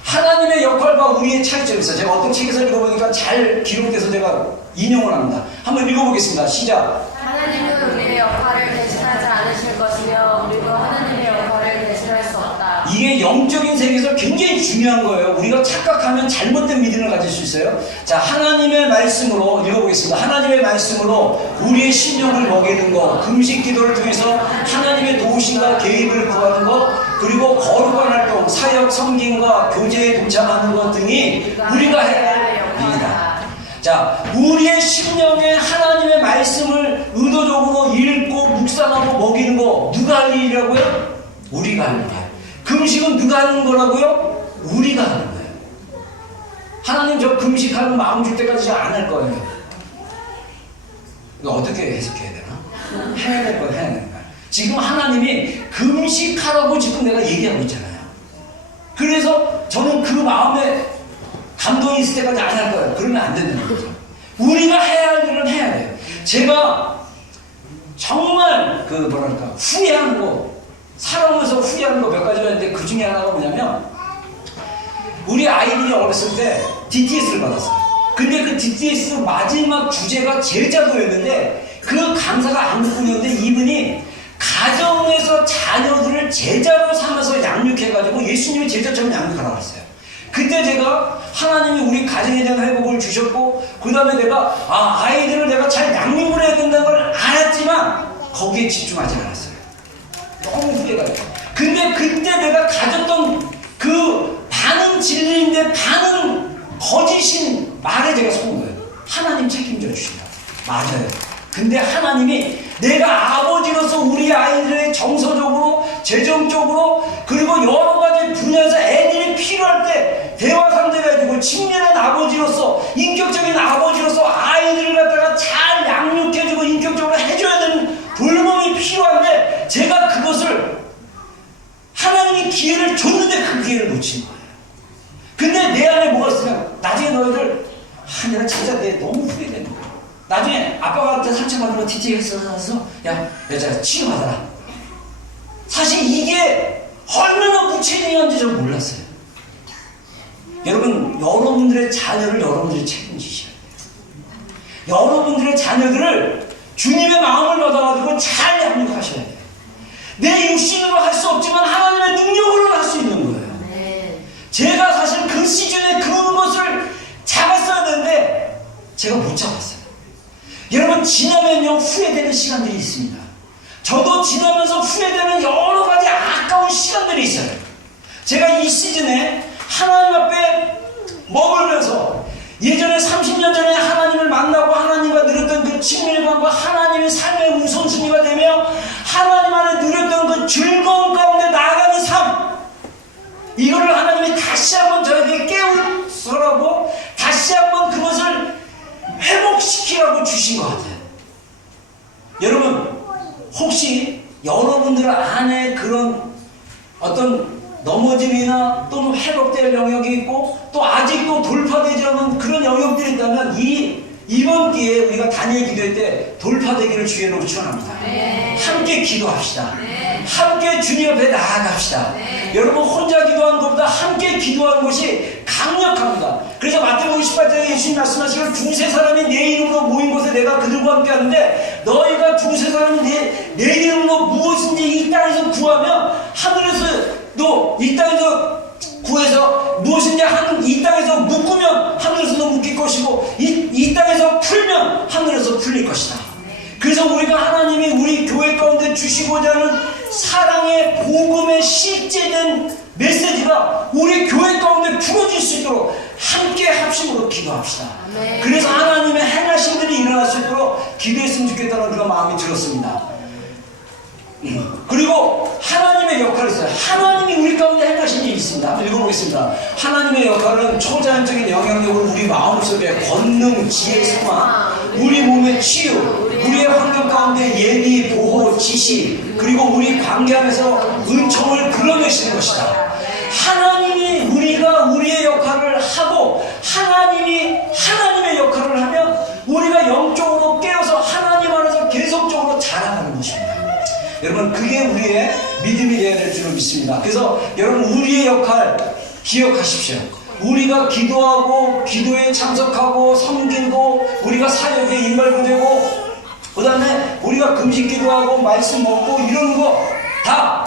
하나님의 역할과 우리의 차이점이 있어요. 제가 어떤 책에서 읽어보니까 잘 기록돼서 제가 인용을 합니다. 한번 읽어보겠습니다. 시작. 하나님은 우리의 역할을 대신하지 않으실 것이며, 우리도 하나님의 역할을 대신할 수 없다. 이게 이게 영적인 세계에서 굉장히 중요한 거예요. 우리가 착각하면 잘못된 믿음을 가질 수 있어요. 자, 하나님의 말씀으로 읽어보겠습니다. 하나님의 말씀으로 우리의 심령을 먹이는 것, 금식 기도를 통해서 하나님의 도우심과 개입을 구하는 것, 그리고 거룩한 활동, 사역, 섬김과 교제에 동참하는 것 등이 우리가 해야 할 일이다. 자, 우리의 심령에 하나님의 말씀을 의도적으로 읽고 묵상하고 먹이는 거 누가 할 일이라고요? 우리가 하는 거예요. 금식은 누가 하는 거라고요? 우리가 하는 거예요. 하나님 저 금식하는 마음 줄 때까지 안 할 거예요. 이거 어떻게 해석해야 되나? 해야 될 건 해야 되는 거야. 지금 하나님이 금식하라고 지금 내가 얘기하고 있잖아요. 그래서 저는 그 마음에 감동이 있을 때까지 안 할 거예요. 그러면 안 된다는 거죠. 우리가 해야 할 일은 해야 돼요. 제가 정말 후회하는 거, 살아오면서 후회하는 거 몇 가지가 있는데 그 중에 하나가 뭐냐면, 우리 아이들이 어렸을 때 DTS를 받았어요. 근데 그 DTS 마지막 주제가 제자도였는데 그 강사가 한국분이었는데 이분이 가정에서 자녀들을 제자로 삼아서 양육해가지고 예수님의 제자처럼 양육하라고 했어요. 그때 제가 하나님이 우리 가정에 대한 회복을 주셨고, 그 다음에 내가 아이들을 내가 잘 양육을 해야 된다는 걸 알았지만 거기에 집중하지 않았어요. 너무 후회가 돼요. 근데 그때 내가 가졌던 그 반은 진리인데 반은 거짓인 말에 제가 속은 거예요. 하나님 책임져 주신다. 맞아요. 근데 하나님이 내가 아버지로서 우리 아이들의 정서적으로, 재정적으로, 그리고 여러 가지 분야에서 애들이 필요할 때 대화 상대가 해주고, 친밀한 아버지로서, 인격적인 아버지로서 아이들을 갖다가 잘 양육해주고 인격적으로 해줘야 되는 돌봄이 필요한데, 제가 그것을 하나님이 기회를 줬는데 그 기회를 놓친 거예요. 근데 내 안에 뭐가 있으면 나중에 너희들 내가 진짜 너무 후회되는 거예요. 나중에 아빠한테 상처받은 거 TTS에서 야 여자 치료받아라. 사실 이게 얼마나 무책임한지 전 몰랐어요. 여러분, 여러분들의 자녀를 여러분들이 책임지셔야 돼요. 여러분들의 자녀들을 주님의 마음을 받아가지고 잘 양육하셔야 돼요. 내 육신으로 할 수 없지만 하나님의 능력으로 할 수 있는 거예요. 제가 사실 그 시즌에 그런 것을 잡았어야 되는데 제가 못 잡았어요. 여러분, 지나면요 후회되는 시간들이 있습니다. 저도 지나면서 후회되는 여러 가지 아까운 시간들이 있어요. 제가 이 시즌에 하나님 앞에 머물면서 예전에 30년 전에 하나님을 만나고 하나님과 누렸던 그 친밀감과 하나님의 삶의 우선순위가 되며 하나님 안에 누렸던 그 즐거움 가운데 나아가는 삶, 이거를 하나님이 다시 한번 저에게 깨우쳐라고 다시 한번 그것을 회복시키라고 주신 것 같아요. 여러분, 혹시 여러분들 안에 그런 어떤 넘어짐이나 또는 회복될 영역이 있고 또 아직도 돌파되지 않은 그런 영역들이 있다면 이번 기회에 우리가 다니엘 기도할 때 돌파되기를 주의 이름으로 축원합니다. 함께 기도합시다. 함께 주님 앞에 나아갑시다. 여러분, 혼자 기도하는 것보다 함께 기도하는 것이 강력합니다. 그래서 마태복음 18장에 예수님 말씀하시기를 두세 사람이 내 이름으로 모인 곳에 내가 그들과 함께 하는데, 너희가 두세 사람이 내 이름으로 무엇인지 이 땅에서 구하면 하늘에서도 이 땅에서 구해서 무엇인지 이 땅에서 묶으면 하늘에서도 묶일 것이고 이 땅에서 풀면 하늘에서 풀릴 것이다. 그래서 우리가 하나님이 우리 교회 가운데 주시고자 하는 사랑의 복음의 실제된 메시지가 우리 교회 가운데 부어질 수 있도록 함께 합심으로 기도합시다. 그래서 하나님의 행하심들이 일어날 수 있도록 기도했으면 좋겠다는 그런 마음이 들었습니다. 그리고 하나님의 역할이 있어요. 하나님이 우리 가운데 행하신 일이 있습니다. 한번 읽어보겠습니다. 하나님의 역할은 초자연적인 영향력을 우리 마음속에 권능, 지혜, 성화, 우리 몸의 치유, 우리의 환경 가운데 예비, 보호, 지시, 그리고 우리 관계 안에서 은총을 끌어내시는 것이다. 하나님이 우리가 우리의 역할을 하고 하나님이 하나님의 역할을 하면 우리가 영적으로 깨어서 하나님 안에서 계속적으로 자라가는 것입니다. 여러분, 그게 우리의 믿음이 되어야 될 줄로 믿습니다. 그래서 여러분, 우리의 역할 기억하십시오. 우리가 기도하고 기도에 참석하고 섬기고 우리가 사역에 임발되고 그 다음에 우리가 금식 기도하고 말씀 먹고 이런 거 다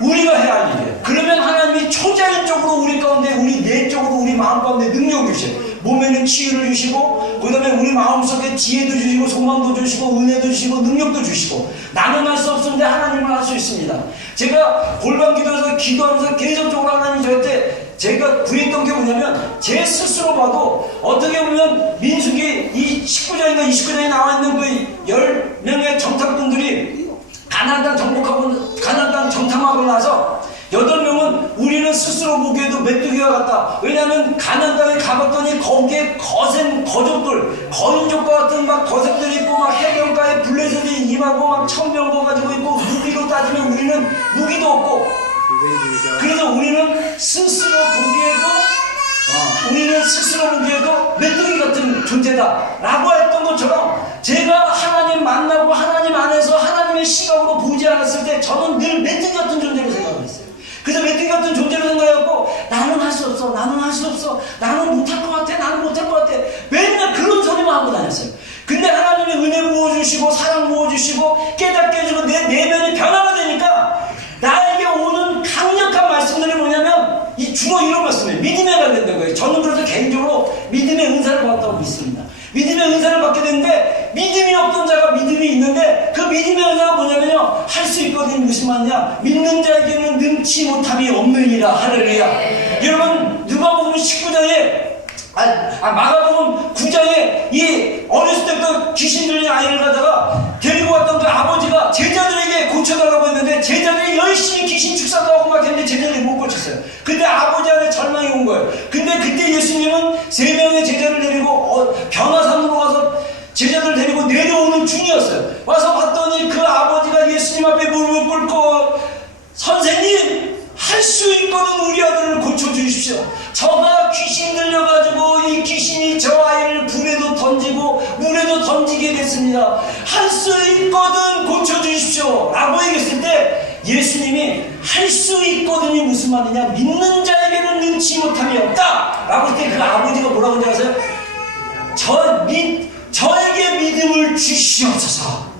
우리가 해야 할 일이에요. 그러면 하나님이 초자연적으로 우리 가운데, 우리 내적으로, 우리 마음 가운데 능력을 주셔요. 몸에는 치유를 주시고, 그 다음에 우리 마음속에 지혜도 주시고, 소망도 주시고, 은혜도 주시고, 능력도 주시고. 나는 할 수 없는데 하나님은 할 수 있습니다. 제가 골방 기도에서 기도하면서 계속적으로 하나님 저한테 제가 구했던 게 뭐냐면, 제 스스로 봐도 어떻게 보면 민수기 이 19장인가 29장에 나와 있는 그 10명의 정탐꾼들이 가나안 땅 정복하고 가나안 땅 정탐하고 나서 8명은 우리는 스스로 보기에도 메뚜기와 같다. 왜냐하면 가나안 땅에 가봤더니 거기에 거센 거족들, 거인족과 같은 막 거색들이 있고, 막 해변가에 블레셋이 임하고 막 천병거 가지고 있고, 무기로 따지면 우리는 무기도 없고. 그래서 우리는 스스로 보기에도 메뚜기 같은 존재다 라고 했던 것처럼, 제가 하나님 만나고 하나님 안에서 하나님의 시각으로 보지 않았을 때 저는 늘 메뚜기 같은 존재로 생각을 했어요. 그래서 메뚜기 같은 존재로 생각하고, 나는 할 수 없어, 나는 할 수 없어, 나는 못할 것 같아, 나는 못할 것 같아, 맨날 그런 소리만 하고 다녔어요. 근데 하나님이 은혜 부어주시고 사랑 부어주시고 깨닫게 해주고 내 내면이 변화가 되니까 나에게 오는 강력한 말씀들이 뭐냐면 주로 이런 말씀이에요. 믿음에 관련된 거예요. 저는 그래서 개인적으로 믿음의 은사를 받았다고 믿습니다. 믿음의 은사를 받게 되는데, 믿음이 없던 자가 믿음이 있는데, 그 믿음의 은사가 뭐냐면요, 할 수 있거든. 무슨 말이냐, 믿는 자에게는 능치 못함이 없느니라. 할렐루야. 여러분, 누가복음 19장에 마가복음 9장에 이 어렸을 때부터 귀신 들린 아이를 가다가 데리고 왔던 그 아버지가 제자들에게 고쳐달라고 했는데, 제자들이 열심히 귀신 축사도 하고 막 했는데 제자들이 못 고쳤어요. 근데 아버지 안에 절망이 온 거예요. 근데 그때 예수님은 3명의 제자를 데리고 변화산으로 가서 제자들 데리고 내려오는 중이었어요. 와서 봤더니 그 아버지가 예수님 앞에 무릎을 꿇고, 선생님, 할 수 있거든 우리 아들을 고쳐주십시오. 저가 귀신 들려가지고 이 귀신이 저 아이를 불에도 던지고 물에도 던지게 됐습니다. 할 수 있거든 고쳐주십시오 라고 얘기했을 때, 예수님이 할 수 있거든이 무슨 말이냐, 믿는 자에게는 능치 못함이 없다 라고 할 때 그 아버지가 뭐라고 하는지 아세요? 저에게 믿음을 주시옵소서.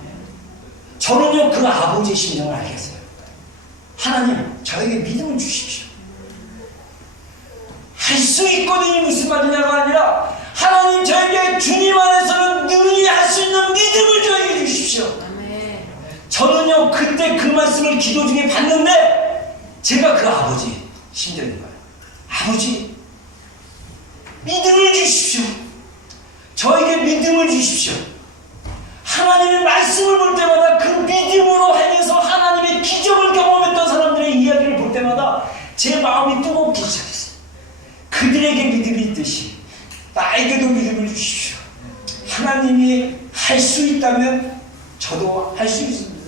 저는요 그 아버지의 심정을 알겠어요. 하나님, 저에게 믿음을 주십시오. 할 수 있거든이 무슨 말이냐가 아니라, 하나님, 저에게 주님 안에서는 능히 할 수 있는 믿음을 저에게 주십시오. 저는요 그때 그 말씀을 기도 중에 받는데, 제가 그 아버지 심정인 거예요. 아버지, 믿음을 주십시오. 저에게 믿음을 주십시오. 하나님의 말씀을 볼 때마다 그 믿음으로 행해서 하나님의 기적을 경험했던 사람들의 이야기를 볼 때마다 제 마음이 뜨겁기 시작했어요. 그들에게 믿음이 있듯이 나에게도 믿음을 주십시오. 하나님이 할 수 있다면 저도 할 수 있습니다.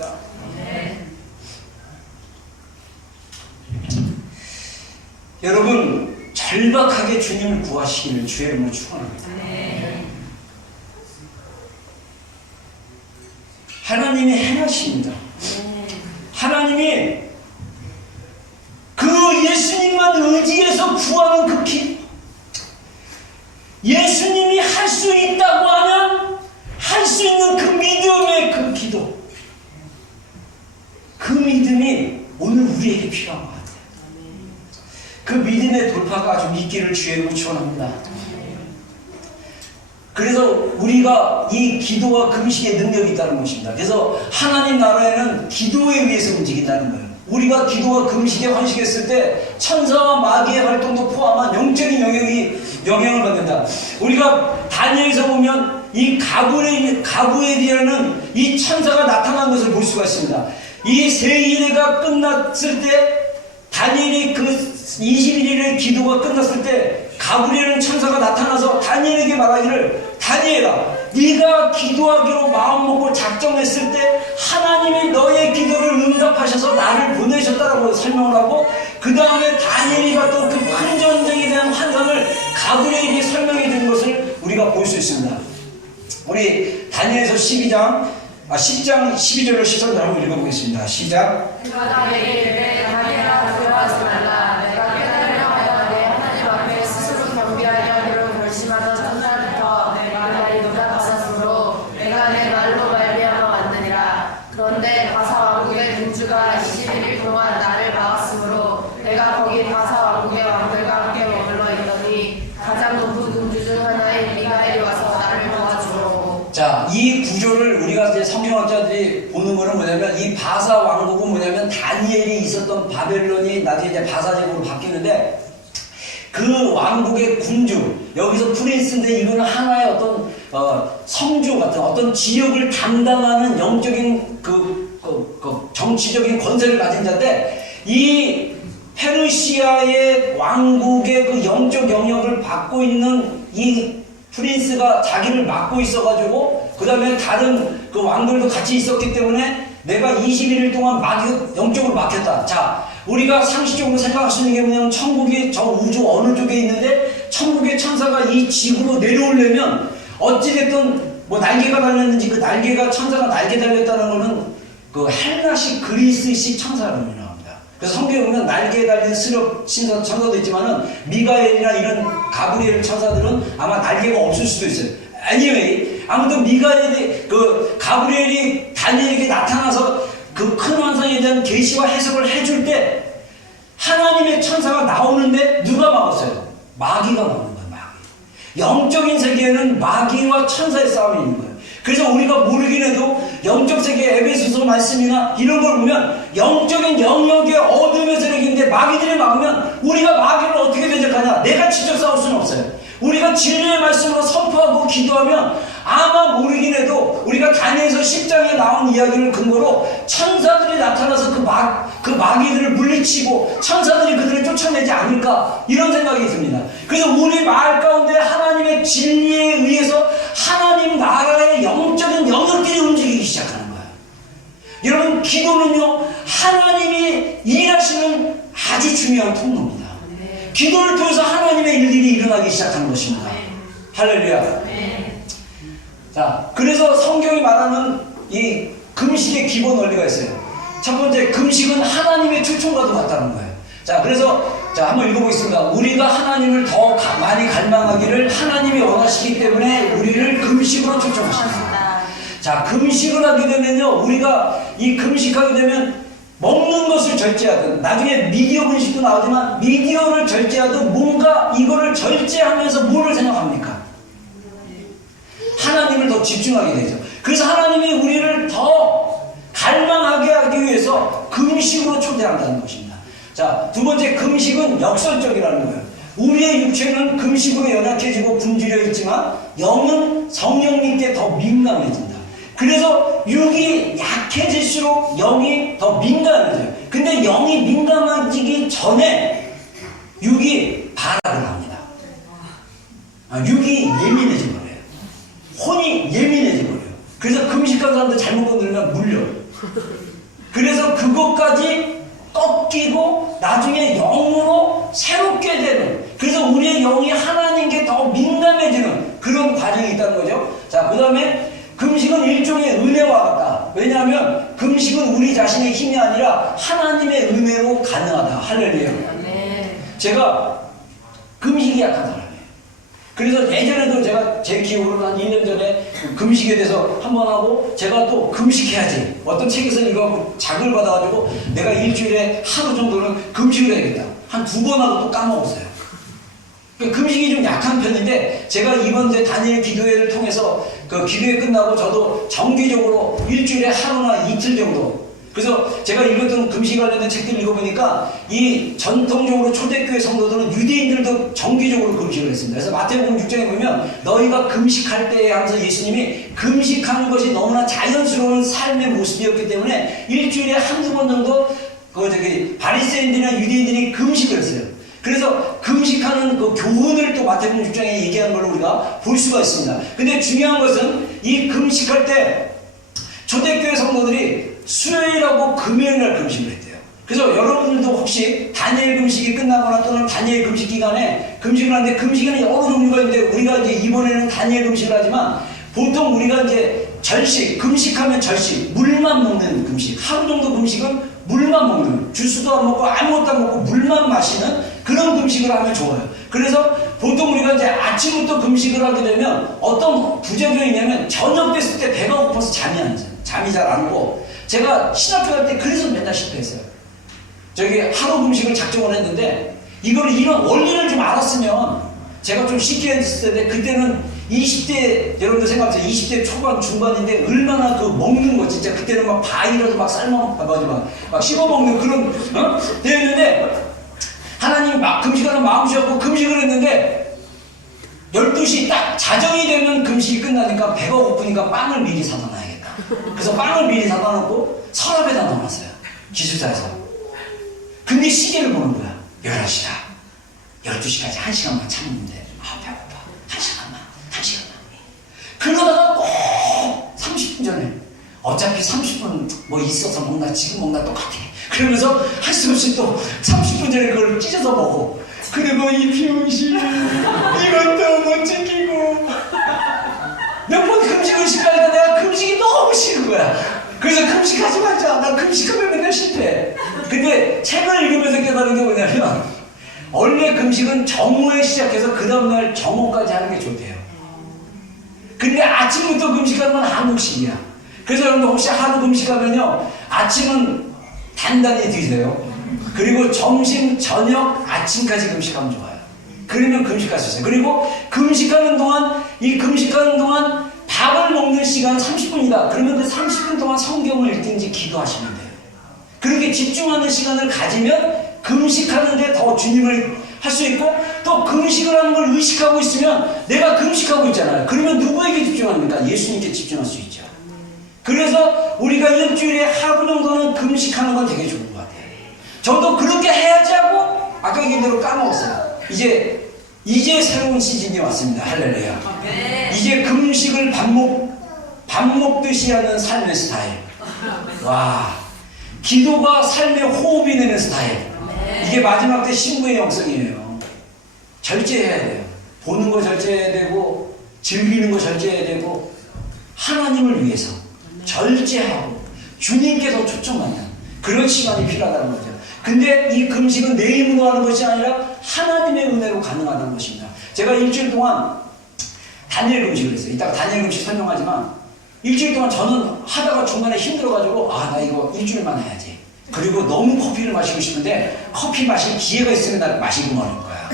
여러분, 절박하게 주님을 구하시기를 주의 이름으로 축원합니다. 하나님이 행하십니다. 하나님이 그 예수님만 의지해서 구하는 그 기도, 예수님이 할 수 있다고 하면 할 수 있는 그 믿음의 그 기도, 그 믿음이 오늘 우리에게 필요한 것 같아요. 그 믿음의 돌파가 좀 있기를 주의 이름으로 축원합니다. 그래서 우리가 이 기도와 금식의 능력이 있다는 것입니다. 그래서 하나님 나라에는 기도에 의해서 움직인다는 거예요. 우리가 기도와 금식에 헌신했을 때 천사와 마귀의 활동도 포함한 영적인 영향을 받는다. 우리가 다니엘에서 보면 이 가브엘이라는 이 천사가 나타난 것을 볼 수가 있습니다. 이 세일회가 끝났을 때, 다니엘이 그 21일의 기도가 끝났을 때 가브리엘은 천사가 나타나서 다니엘에게 말하기를, 다니엘아, 네가 기도하기로 마음먹고 작정했을 때 하나님이 너의 기도를 응답하셔서 나를 보내셨다라고 설명을 하고, 그 다음에 다니엘이 봤던 그 큰 전쟁에 대한 환상을 가브리엘이 설명해 준 것을 우리가 볼 수 있습니다. 우리 다니엘서 10장 12절로 시선 한번 읽어보겠습니다. 시작. 그가 내게 이르되 다니엘아, 두려워하지 말라. 내가 깨달으려 하여 내 하나님 앞에 스스로 경배하려고 결심하던 첫날부터 내 말이 응답하셨으므로 내가 내 말로 말미암아 왔느니라. 그런데 바사 왕국의 군주가 21일 동안 나를 내가 거기 바사 왕국의 왕들과 함께 머물러 있더니 가장 높은 군주 중 하나인 미가엘이 와서 나를 도와주고. 자, 이 구조를 우리가 이제 성경학자들이 보는 거는 뭐냐면 이 바사 왕국은 뭐냐면 다니엘이 있었던 바벨론이 나중에 이제 바사제국으로 바뀌는데 그 왕국의 군주, 여기서 프린스인데 이거는 하나의 어떤 성주 같은 어떤 지역을 담당하는 영적인 정치적인 권세를 가진 자인데 이 페르시아의 왕국의 그 영적 영역을 받고 있는 이 프린스가 자기를 맡고 있어가지고 그 다음에 다른 그 왕들도 같이 있었기 때문에 내가 21일 동안 영적으로 막혔다. 자, 우리가 상식적으로 생각할 수 있는 게 뭐냐면 천국이 저 우주 어느 쪽에 있는데 천국의 천사가 이 지구로 내려오려면 어찌됐든 뭐 날개가 달렸는지 그 날개가 천사가 날개 달렸다는 거는 그 헬라식 그리스식 천사라고 나옵니다. 그래서 성경에 보면 날개에 달린 스럽 천사도 있지만은 미가엘이나 이런 가브리엘 천사들은 아마 날개가 없을 수도 있어요. anyway, 아무튼 미가엘이 그 가브리엘이 다니엘에게 나타나서 그 큰 환상에 대한 계시와 해석을 해줄 때 하나님의 천사가 나오는데 누가 막았어요? 마귀가 막는 거예요. 마귀. 영적인 세계에는 마귀와 천사의 싸움이 있는 거예요. 그래서 우리가 모르긴 해도 영적 세계 에베소서 말씀이나 이런 걸 보면 영적인 영역의 어둠의 세력인데 마귀들이 막으면 우리가 마귀를 어떻게 대적하냐? 내가 직접 싸울 수는 없어요. 우리가 진리의 말씀으로 선포하고 기도하면 아마 모르긴 해도 우리가 다니엘서 10장에 나온 이야기를 근거로 천사들이 나타나서 그 마귀들을 물리치고 천사들이 그들을 쫓아내지 않을까 이런 생각이 듭니다. 그래서 우리 마을 가운데 하나님의 진리에 의해서 하나님 나라의 영적인 영역들이 움직이기 시작하는 거예요. 여러분, 기도는요 하나님이 일하시는 아주 중요한 통로입니다. 기도를 통해서 하나님의 일들이 일어나기 시작하는 것입니다. 할렐루야. 자, 그래서 성경이 말하는 이 금식의 기본 원리가 있어요. 첫 번째, 금식은 하나님의 초청과도 같다는 거예요. 자, 그래서 자, 한번 읽어보겠습니다. 우리가 하나님을 더 많이 갈망하기를 하나님이 원하시기 때문에 우리를 금식으로 초청하십니다. 자, 금식을 하게 되면요, 우리가 이 금식하게 되면 먹는 것을 절제하든, 나중에 미디어 금식도 나오지만 미디어를 절제하든 뭔가 이거를 절제하면서 뭐를 생각합니까? 하나님을 더 집중하게 되죠. 그래서 하나님이 우리를 더 갈망하게 하기 위해서 금식으로 초대한다는 것입니다. 자, 두 번째, 금식은 역설적이라는 거예요. 우리의 육체는 금식으로 연약해지고 굶주려 있지만 영은 성령님께 더 민감해진다. 그래서 육이 약해질수록 영이 더 민감해져요. 근데 영이 민감해지기 전에 육이 발악을 합니다. 육이 예민해져 버려요. 혼이 예민해져 버려요. 그래서 금식한 사람들 잘못 건드리면 물려요. 그래서 그것까지 꺾이고 나중에 영으로 새롭게 되는, 그래서 우리의 영이 하나님께 더 민감해지는 그런 과정이 있다는 거죠. 자, 그 다음에 금식은 일종의 은혜와 같다. 왜냐하면 금식은 우리 자신의 힘이 아니라 하나님의 은혜로 가능하다. 할렐루야. 제가 금식이 약한 사람이에요. 그래서 예전에도 제가 제 기억으로는 한 2년 전에 금식에 대해서 한번 하고, 제가 또 금식해야지 어떤 책에서 읽어갖고 자극을 받아가지고 내가 일주일에 하루 정도는 금식을 해야겠다. 한 2번 하고 또 까먹었어요. 금식이 좀 약한 편인데, 제가 이번 이제 다니엘 기도회를 통해서 그 기도회 끝나고 저도 정기적으로 일주일에 하루나 이틀 정도, 그래서 제가 읽었던 금식 관련된 책들 읽어보니까 이 전통적으로 초대교회 성도들은 유대인들도 정기적으로 금식을 했습니다. 그래서 마태복음 6장에 보면 너희가 금식할 때에 하면서 예수님이 금식하는 것이 너무나 자연스러운 삶의 모습이었기 때문에 일주일에 한두 번 정도 바리새인들이나 유대인들이 금식을 했어요. 그래서 금식하는 그 교훈을 또 마태복음 6장에 얘기한 걸 우리가 볼 수가 있습니다. 근데 중요한 것은 이 금식할 때 초대교회 성도들이 수요일하고 금요일날 금식을 했대요. 그래서 여러분들도 혹시 다니엘 금식이 끝나거나 또는 다니엘 금식 기간에 금식을 하는데, 금식에는 여러 종류가 있는데 우리가 이제 이번에는 다니엘 금식을 하지만 보통 우리가 이제 절식, 금식하면 절식, 물만 먹는 금식, 하루 정도 금식은 물만 먹는, 주스도 안 먹고 아무것도 안 먹고 물만 마시는 그런 금식을 하면 좋아요. 그래서 보통 우리가 이제 아침부터 금식을 하게 되면 어떤 부작용이 있냐면 저녁 됐을 때 배가 고파서 잠이 잘 안 오고, 제가 신학교 갈 때 그래서 맨날 실패했어요. 저기 하루 금식을 작정을 했는데 이런 원리를 좀 알았으면 제가 좀 쉽게 했을 텐데 그때는 20대 여러분들 생각하세요. 20대 초반 중반인데 얼마나 그 먹는 거 진짜 그때는 막 바위라도 막 삶아 막 씹어 먹는 그런 되었는데 하나님이 막 금식하는 마음이셨고 금식을 했는데 12시 딱 자정이 되면 금식이 끝나니까 배가 고프니까 빵을 미리 사다 놔야겠다. 그래서 빵을 미리 사다 놓고 서랍에다 넣어놨어요. 기숙사에서. 근데 시계를 보는 거야. 11시다. 12시까지 1시간만 참는데 배고파. 1시간만. 그러다가 꼭 30분 전에 어차피 30분 뭐 있어서 먹나 지금 먹나 똑같아. 그러면서 할 수 없이 또 30분 전에 그걸 찢어서 먹어. 그리고 이 비용실 이것도 못 지키고 몇 번 금식을 시작하니까 내가 금식이 너무 싫은 거야. 그래서 금식하지 말자. 나 금식하면 맨날 실패해. 근데 책을 읽으면서 깨달은 게 뭐냐면 원래 금식은 정오에 시작해서 그 다음날 정오까지 하는 게 좋대요. 근데 아침부터 금식하는 건 한국식이야. 그래서 여러분들 혹시 하루 금식하면요 아침은 단단히 드세요. 그리고 점심, 저녁, 아침까지 금식하면 좋아요. 그러면 금식할 수 있어요. 그리고 금식하는 동안 밥을 먹는 시간 30분이다. 그러면 그 30분 동안 성경을 읽든지 기도하시면 돼요. 그렇게 집중하는 시간을 가지면 금식하는데 더 주님을 할 수 있고 또 금식을 하는 걸 의식하고 있으면 내가 금식하고 있잖아요. 그러면 누구에게 집중합니까? 예수님께 집중할 수 있죠. 그래서 우리가 일주일에 하루 정도는 금식하는 건 되게 좋은 것 같아요. 저도 그렇게 해야지 하고 아까 얘기한 대로 까먹었어요. 이제 새로운 시즌이 왔습니다. 할렐루야. 이제 금식을 밥 먹듯이 하는 삶의 스타일. 와, 기도가 삶의 호흡이 되는 스타일. 이게 마지막 때 신부의 영성이에요. 절제해야 돼요. 보는 거 절제해야 되고 즐기는 거 절제해야 되고 하나님을 위해서 절제하고 주님께서 초점하는 그런 시간이 필요하다는 거죠. 근데 이 금식은 내 힘으로 하는 것이 아니라 하나님의 은혜로 가능하다는 것입니다. 제가 일주일 동안 다니엘 금식을 했어요. 이따가 다니엘 금식 설명하지만 일주일 동안 저는 하다가 중간에 힘들어가지고 나 이거 일주일만 해야지. 그리고 너무 커피를 마시고 싶은데 커피 마실 기회가 있으면 나 마시고 말을 거야.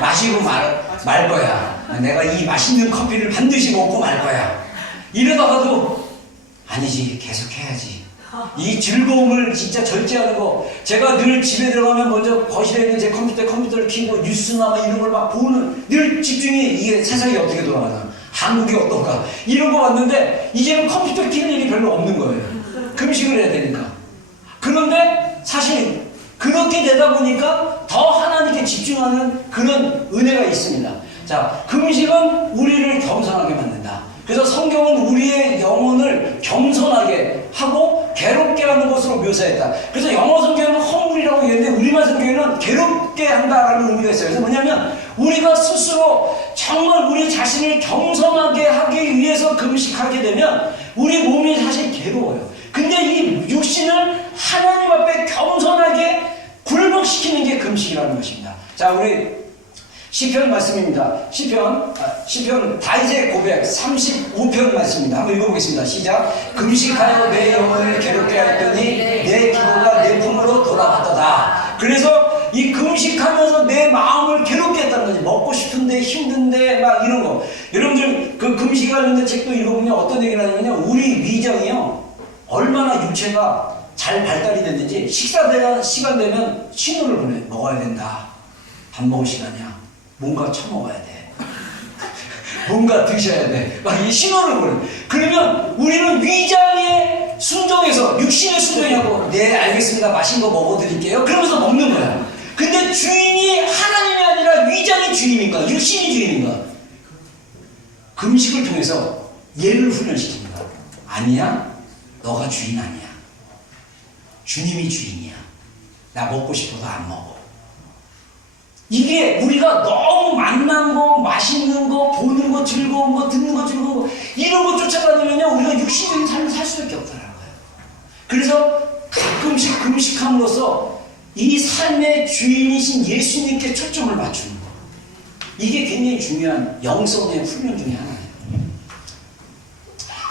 마시고 말 거야. 내가 이 맛있는 커피를 반드시 먹고 말 거야. 이러다가도 아니지, 계속 해야지. 이 즐거움을 진짜 절제하는 거. 제가 늘 집에 들어가면 먼저 거실에 있는 제 컴퓨터를 켜고 뉴스나 막 이런 걸 막 보는 늘 집중이 이게 세상이 어떻게 돌아가나 한국이 어떤가 이런 거 봤는데 이제는 컴퓨터 켜는 일이 별로 없는 거예요. 금식을 해야 되니까. 그런데 사실 그렇게 되다 보니까 더 하나님께 집중하는 그런 은혜가 있습니다. 자, 금식은 우리를 겸손하게 만든다. 그래서 성경은 우리의 영혼을 겸손하게 하고 괴롭게 하는 것으로 묘사했다. 그래서 영어 성경은 험불이라고 얘기했는데 우리말 성경에는 괴롭게 한다라는 의미가 있어요. 그래서 뭐냐면 우리가 스스로 정말 우리 자신을 겸손하게 하기 위해서 금식하게 되면 우리 몸이 사실 괴로워요. 근데 이 육신을 하나님 앞에 겸손하게 굴복시키는 게 금식이라는 것입니다. 자, 우리 시편 말씀입니다. 시편 다윗의 고백 35편 말씀입니다. 한번 읽어보겠습니다. 시작. 금식하여 내 영혼을 괴롭게 하였더니 내 기도가 내 품으로 돌아갔도다. 그래서 이 금식하면서 내 마음을 괴롭게 했다는 거지. 먹고 싶은데 힘든데 막 이런 거. 여러분들 그 금식 관련된 책도 읽어보면 어떤 얘기를 하냐면요. 우리 위장이요. 얼마나 육체가 잘 발달이 됐는지 식사 시간 되면 신호를 보내. 먹어야 된다. 밥 먹을 시간이야. 뭔가 처먹어야 돼. 뭔가 드셔야 돼. 막 이 신호를 보내. 그러면 우리는 위장에 순종해서 육신의 순종하고 네 알겠습니다. 맛있는 거 먹어드릴게요. 그러면서 먹는 거야. 근데 주인이 하나님이 아니라 위장이 주인인가? 육신이 주인인가? 금식을 통해서 얘를 훈련시킵니다. 아니야. 너가 주인 아니야. 주님이 주인이야. 나 먹고 싶어도 안 먹어. 이게 우리가 너무 만난 거, 맛있는 거, 보는 거, 즐거운 거, 듣는 거, 즐거운 거 이런 거 쫓아다니면요 우리가 육신적인 삶을 살 수밖에 없다는 거예요. 그래서 가끔씩 금식함으로써 이 삶의 주인이신 예수님께 초점을 맞추는 거. 이게 굉장히 중요한 영성의 훈련 중에 하나예요.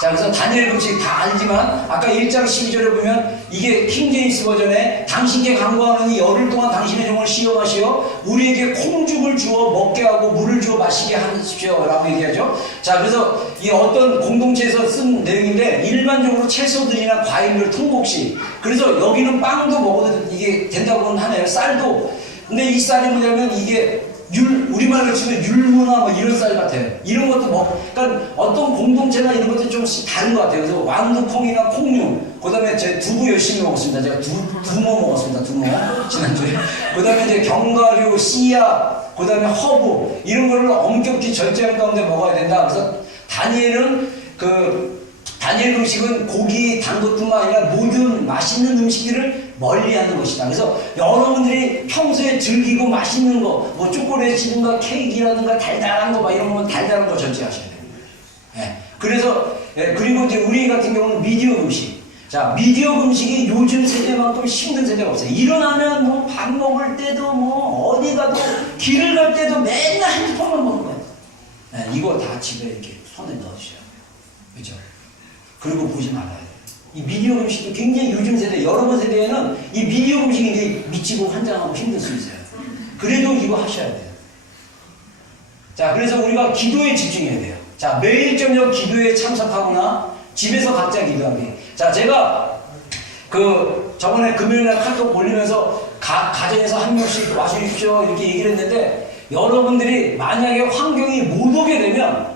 자, 그래서 다니엘 금식 다 알지만 아까 1장 12절에 보면 이게 킹제임스 버전에 당신께 간구하느니 열흘 동안 당신의 종을 시험하시어 우리에게 콩죽을 주어 먹게 하고 물을 주어 마시게 하십시오 라고 얘기하죠. 자, 그래서 이 어떤 공동체에서 쓴 내용인데 일반적으로 채소들이나 과일을 통곡시, 그래서 여기는 빵도 먹어도 이게 된다고는 하네요. 쌀도. 근데 이 쌀이 뭐냐면 이게 우리말로 치면 율무나 뭐 이런 쌀 같아요. 이런 것도 그러니까 어떤 공동체나 이런 것도 좀씩 다른 것 같아요. 그래서 완두콩이나 콩류, 그 다음에 제 두부 열심히 먹었습니다. 제가 두모 먹었습니다. 두모. 지난주에. 그 다음에 이제 견과류, 씨앗, 그 다음에 허브, 이런 거를 엄격히 절제하는 가운데 먹어야 된다. 그래서 다니엘 음식은 고기, 단 것뿐만 아니라 모든 맛있는 음식들을 멀리하는 것이다. 그래서 여러분들이 평소에 즐기고 맛있는 거, 뭐 초콜릿이든가 케이크라든가 달달한 거, 막 이런 거면 달달한 거 절제하셔야 돼요. 예. 그래서 그리고 이제 우리 같은 경우는 미디어 음식. 자, 미디어 음식이 요즘 세대만큼 힘든 세대가 없어요. 일어나면 뭐 밥 먹을 때도 뭐 어디 가도 길을 갈 때도 맨날 핸드폰만 먹는 거예요. 예, 이거 다 집에 이렇게 손에 넣어주셔야 돼요. 그죠? 그리고 보지 말아야 돼요. 이 미디어 음식도 굉장히 요즘 세대, 여러분 세대에는 이 미디어 음식이 이제 미치고 환장하고 힘들 수 있어요. 그래도 이거 하셔야 돼요. 자, 그래서 우리가 기도에 집중해야 돼요. 자, 매일 저녁 기도에 참석하거나 집에서 각자 기도하기. 자, 제가 저번에 금요일날 카톡 올리면서 가정에서 한 명씩 와주십시오 이렇게 얘기를 했는데, 여러분들이 만약에 환경이 못 오게 되면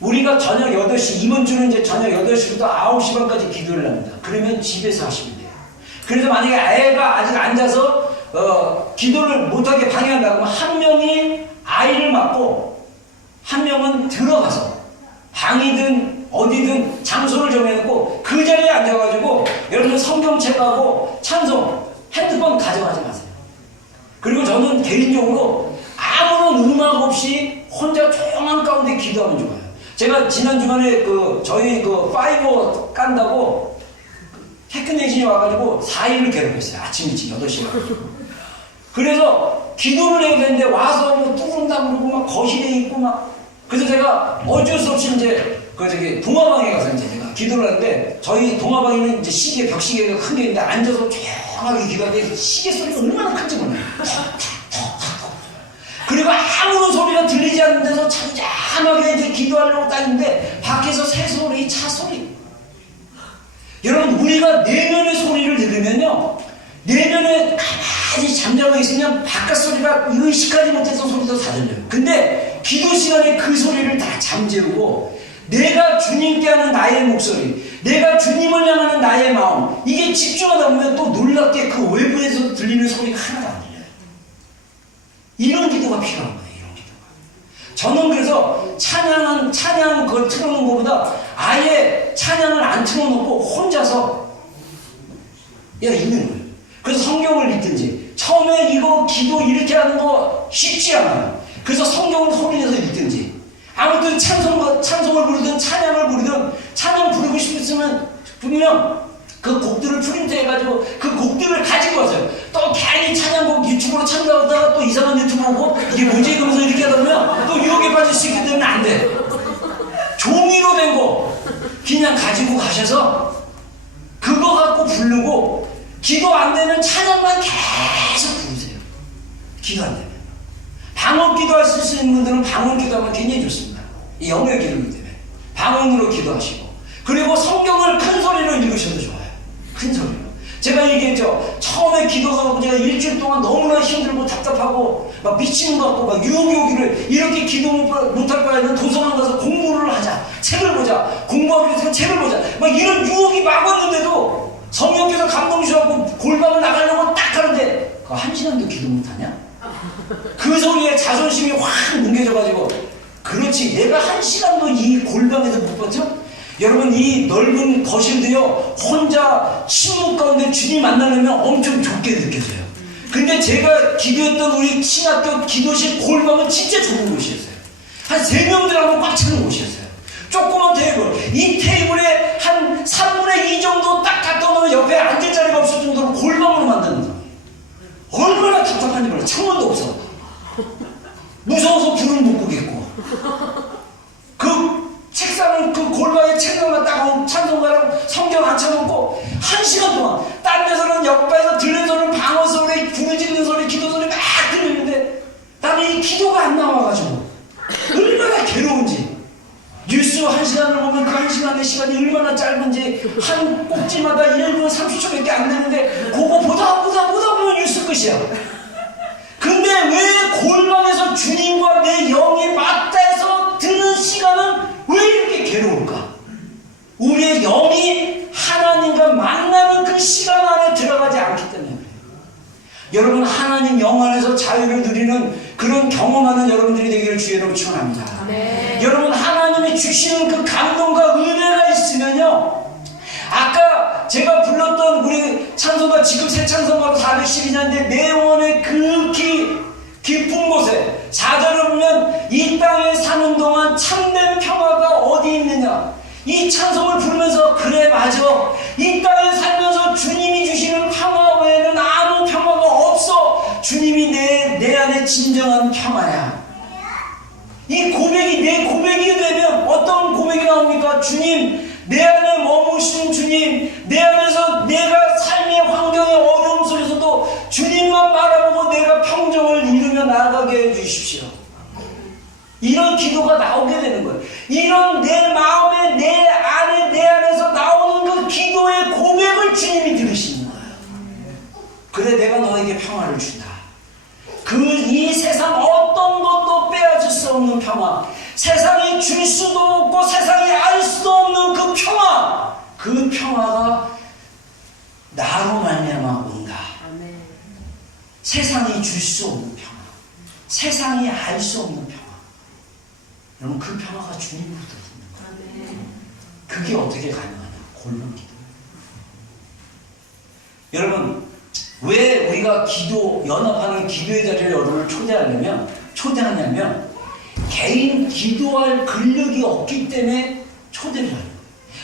우리가 저녁 8시, 이번 주는 이제 저녁 8시부터 9시 반까지 기도를 합니다. 그러면 집에서 하시면 돼요. 그래서 만약에 애가 아직 앉아서 기도를 못하게 방해한다 그러면 한 명이 아이를 맡고 한 명은 들어가서 방이든 어디든 장소를 정해놓고 그 자리에 앉아가지고 여러분 성경책하고 찬송, 핸드폰 가져가지 마세요. 그리고 저는 개인적으로 아무런 음악 없이 혼자 조용한 가운데 기도하면 좋아요. 제가 지난 주간에 저희 파이버 깐다고 테크니션이 와가지고 4일을 괴롭혔어요. 아침 일찍 8시에 와가지고. 그래서 기도를 해야 되는데 와서 뭐 뚫은다 그러고 막 거실에 있고 막. 그래서 제가 어쩔 수 없이 이제 동화방에 가서 이제 제가 기도를 하는데, 저희 동화방에는 이제 벽시계가 큰 게 있는데 앉아서 조용하게 기도하는데 시계 소리가 얼마나 큰지 몰라요. 그리고 아무런 소리가 들리지 않는 데서 잠잠하게 이제 기도하려고 다니는데 밖에서 새 소리, 차 소리. 여러분, 우리가 내면의 소리를 들으면요, 내면에 가만히 잠잠하게 있으면 바깥 소리가 의식하지 못했던 소리도 다 들려요. 근데 기도 시간에 그 소리를 다 잠재우고 내가 주님께 하는 나의 목소리, 내가 주님을 향하는 나의 마음, 이게 집중하다 보면 또 놀랍게 그 외부에서 들리는 소리가 하나도 안 들려요. 이런 기도가 필요한 거예요. 이런 기도가. 저는 그래서 찬양 그걸 틀어놓은 것보다 아예 찬양을 안 틀어놓고 혼자서 읽는 거예요. 그래서 성경을 읽든지, 처음에 이거 기도 이렇게 하는 거 쉽지 않아요. 그래서 성경을 소리내서 읽든지, 아무튼 찬송을 부르든 찬양을 부르든, 찬양 부르고 싶으면 분명 그 곡들을 프린트해가지고 그 곡들을 가지고 왔어요. 또 괜히 찬양곡 유튜브로 참가하다가 또 이상한 유튜브 보고 이게 뭐지? 그러면서 이렇게 하다 보면 또 유혹에 빠질 수 있기 때문에 안 돼. 종이로 된 거 그냥 가지고 가셔서 그거 갖고 부르고, 기도 안 되면 찬양만 계속 부르세요. 기도 안 되면. 방언 기도할 수 있는 분들은 방언 기도하면 굉장히 좋습니다. 이 영의 기도이기 때문에 방언으로 기도하시고, 그리고 성경을 큰 소리로 읽으셔도 좋아요. 큰 소리로. 제가 얘기했죠. 처음에 기도하고 제가 일주일 동안 너무나 힘들고 답답하고 막 미치는 것 같고 막 유혹이 오기를, 이렇게 기도 못할 바에는 도서관 가서 공부를 하자, 책을 보자, 공부하기 위해서 책을 보자, 막 이런 유혹이 막 왔는데도 성령께서 감동 주셔서 골방을 나가려고 딱 하는데 그 1시간도 기도 못하냐? 그 소리에 자존심이 확 뭉개져가지고, 그렇지, 내가 1시간도 이 골방에서 못 버텨? 여러분, 이 넓은 거실도요, 혼자 침묵 가운데 주님 만나려면 엄청 좁게 느껴져요. 근데 제가 기도했던 우리 신학교 기도실 골방은 진짜 좁은 곳이었어요. 한 3명 들어가면 꽉 차는 곳이었어요. 조그만 테이블, 이 테이블에 한 3분의 2 정도 딱 갖다 놓으면 옆에 앉을 자리가 없을 정도로 골방으로 만드는 거예요. 얼마나 답답한지 몰라. 창문도 없어. 무서워서 불은 못 끄겠고, 그 책상은 그 골방에 책상만 딱 하고 자기 기도가 안 나와가지고 얼마나 괴로운지. 뉴스 1시간을 보면 그 1시간의 시간이 얼마나 짧은지 한 꼭지마다 1분 30초밖에 안 되는데 그거 보다 보면 뉴스 끝이야. 근데 왜 골방에서 주님과 내 영이 맞닿아서 드는 시간은 왜 이렇게 괴로울까? 우리의 영이 하나님과 만나는 그 시간 안에 들어가지 않기 때문에 그래요. 여러분, 하나님 영 안에서 자유를 누리는 그런 경험하는 여러분들이 되기를 주의 이름으로 축원합니다. 네. 여러분, 하나님이 주시는 그 감동과 은혜가 있으면요, 아까 제가 불렀던 우리 찬송가, 지금 새 찬송가로 412년인데 내 영혼의 그 깊은 곳에 4절을 보면 이 땅에 사는 동안 참된 평화가 어디 있느냐. 이 찬송을 부르면서 그래 맞아, 이 땅에 살면서 주님이 주시는 평화 외에는 아무 평화가 없어. 주님이 내 안에 진정한 평화야. 이 고백이 내 고백이 되면 어떤 고백이 나옵니까? 주님, 내 안에 머무신 주님, 내 안에서 내가 삶의 환경의 어려움 속에서도 주님만 바라보고 내가 평정을 이루며 나아가게 해주십시오. 이런 기도가 나오게 되는 거예요. 이런 내 마음에 내 안에서 나오는 그 기도의 고백을 주님이 들으시는 거예요. 그래 내가 너에게 평화를 준다. 이 세상 어떤 것도 빼앗을 수 없는 평화, 세상이 줄 수도 없고 세상이 알 수도 없는 그 평화, 그 평화가 나로 말미암아 온다. 세상이 줄 수 없는 평화, 세상이 알 수 없는 평화. 여러분, 그 평화가 주님으로부터 있는 거예요. 그게 어떻게 가능하냐? 골방 기도. 여러분, 왜 우리가 연합하는 기도의 자리를 여러분을 초대하냐면 개인 기도할 근력이 없기 때문에 초대를 하는 거예요.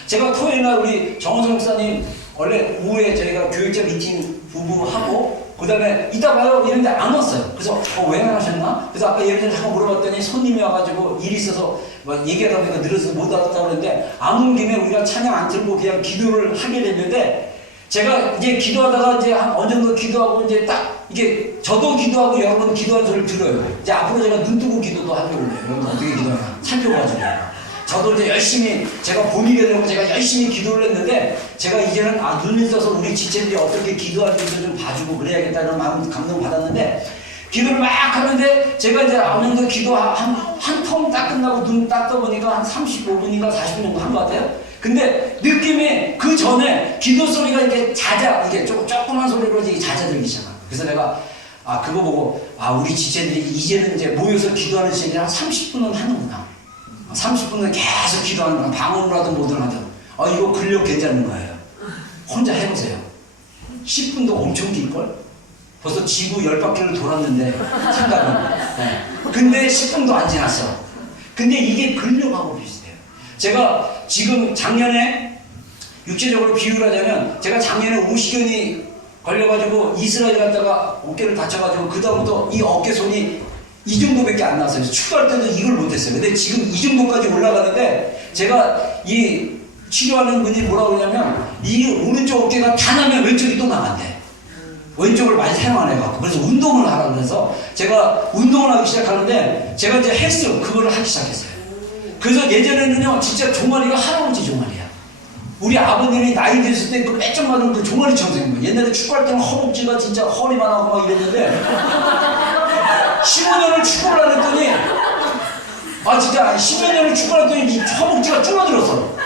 제가 토요일날 우리 정원성 목사님 원래 오후에 저희가 교육자 미팅 부부하고 그 다음에 이따 봐요 이런데 안 왔어요. 그래서 왜 안 하셨나? 그래서 아까 예를 들어서 잠깐 물어봤더니 손님이 와가지고 일이 있어서 막 얘기하다 보니까 늘어서 못 왔다고 그랬는데 안 온 김에 우리가 찬양 안 틀고 그냥 기도를 하게 됐는데, 제가 이제 기도하다가 이제 한 어느 정도 기도하고 이제 딱 이게 저도 기도하고 여러분 기도하는 소리를 들어요. 이제 앞으로 제가 눈 뜨고 기도도 하려고 해요. 여러분 어떻게 기도하나 살펴봐가지고 저도 이제 열심히 제가 본의게 되고 제가 열심히 기도를 했는데, 제가 이제는 눈을 떠서 우리 지체들이 어떻게 기도하는지도 좀 봐주고 그래야겠다는 마음 감동 받았는데, 기도를 막 하는데 제가 이제 어느 정도 기도 한 통 딱 끝나고 눈 딱 떠보니까 한 35분인가 40분 정도 한 것 같아요. 근데 느낌이 그 전에 기도 소리가 이게 이게 조그만 소리로 이제 잦아들기 시작합니다. 그래서 내가 그거 보고 우리 지체들이 이제는 이제 모여서 기도하는 시간이 한 30분은 하는구나. 30분은 계속 기도하는구나. 방언을 하든 뭐든 하든. 이거 근력 괜찮은 거예요. 혼자 해보세요. 10분도 엄청 길걸? 벌써 지구 10바퀴를 돌았는데 상관은. 네. 근데 10분도 안 지났어. 근데 이게 근력하고 비슷해요. 제가 지금 작년에 육체적으로 비유를 하자면, 제가 작년에 오시견이 걸려가지고 이스라엘 갔다가 어깨를 다쳐가지고 그 다음부터 이 어깨손이 이 정도밖에 안 나왔어요. 추가할 때도 이걸 못했어요. 근데 지금 이 정도까지 올라가는데, 제가 이 치료하는 분이 뭐라고 그러냐면, 이 오른쪽 어깨가 다 나면 왼쪽이 또 나간대. 왼쪽을 많이 사용 안 해갖고. 그래서 운동을 하라고 해서 제가 운동을 하기 시작하는데, 제가 이제 헬스 그거를 하기 시작했어요. 그래서 예전에는요, 진짜 종아리가 할아버지 종아리야. 우리 아버님이 나이 됐을 때 그 빼쩍 맞은 그 종아리처럼 생긴 거예요. 옛날에 축구할 때는 허벅지가 진짜 허리만 하고 막 이랬는데 15년을 축구를 안 했더니 진짜 10여 년을 축구를 했더니 이 허벅지가 줄어들었어.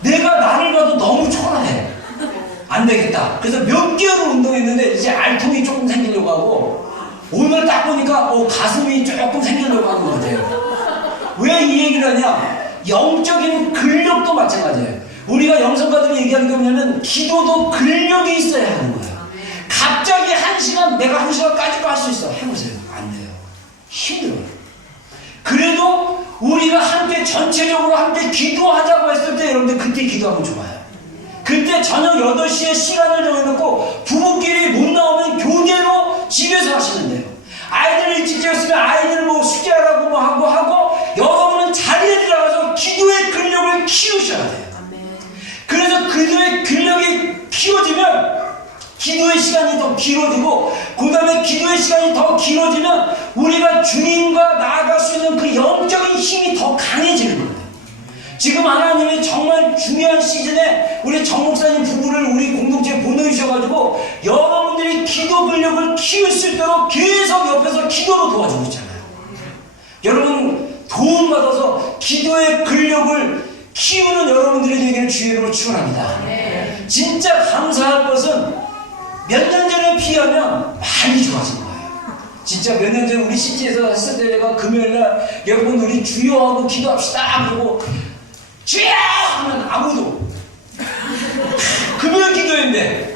내가 나를 봐도 너무 초라해. 안 되겠다. 그래서 몇 개월을 운동했는데 이제 알통이 조금 생기려고 하고, 오늘 딱 보니까 가슴이 조금 생기려고 하는 것 같아요. 왜 이 얘기를 하냐? 영적인 근력도 마찬가지예요. 우리가 영성가들이 얘기하는 게 뭐냐면, 기도도 근력이 있어야 하는 거예요. 갑자기 내가 한 시간까지도 할 수 있어. 해보세요. 안 돼요. 힘들어요. 그래도 우리가 함께 전체적으로 함께 기도하자고 했을 때, 여러분들 그때 기도하면 좋아요. 그때 저녁 8시에 시간을 정해놓고 부부끼리 못 나오면 교대로 집에서 하시면 돼요. 아이들 일찍 깨웠으면 아이들 숙제하라고 하고 여러분은 자리에 들어가서 기도의 근력을 키우셔야 돼요. 그래서 기도의 근력이 키워지면 기도의 시간이 더 길어지고, 그 다음에 기도의 시간이 더 길어지면 우리가 주님과 나아갈 수 있는 그 영적인 힘이 더 강해지는 거예요. 지금 하나님이 정말 중요한 시즌에 우리 정 목사님 부부를 우리 공동체에 보내주셔가지고 여러분들이 기도 근력을 키울 수 있도록 계속 옆에서 기도로 도와주고 있잖아요. 여러분 도움받아서 기도의 근력을 키우는 여러분들이 되기를 주의 이름으로 축원합니다. 진짜 감사할 것은 몇 년 전에 비하면 많이 좋아진 거예요. 진짜 몇 년 전에 우리 시티에서 했을 때 내가 금요일날 여러분 우리 주여하고 기도합시다 그러고 주여 하면 아무도 금요일 기도했는데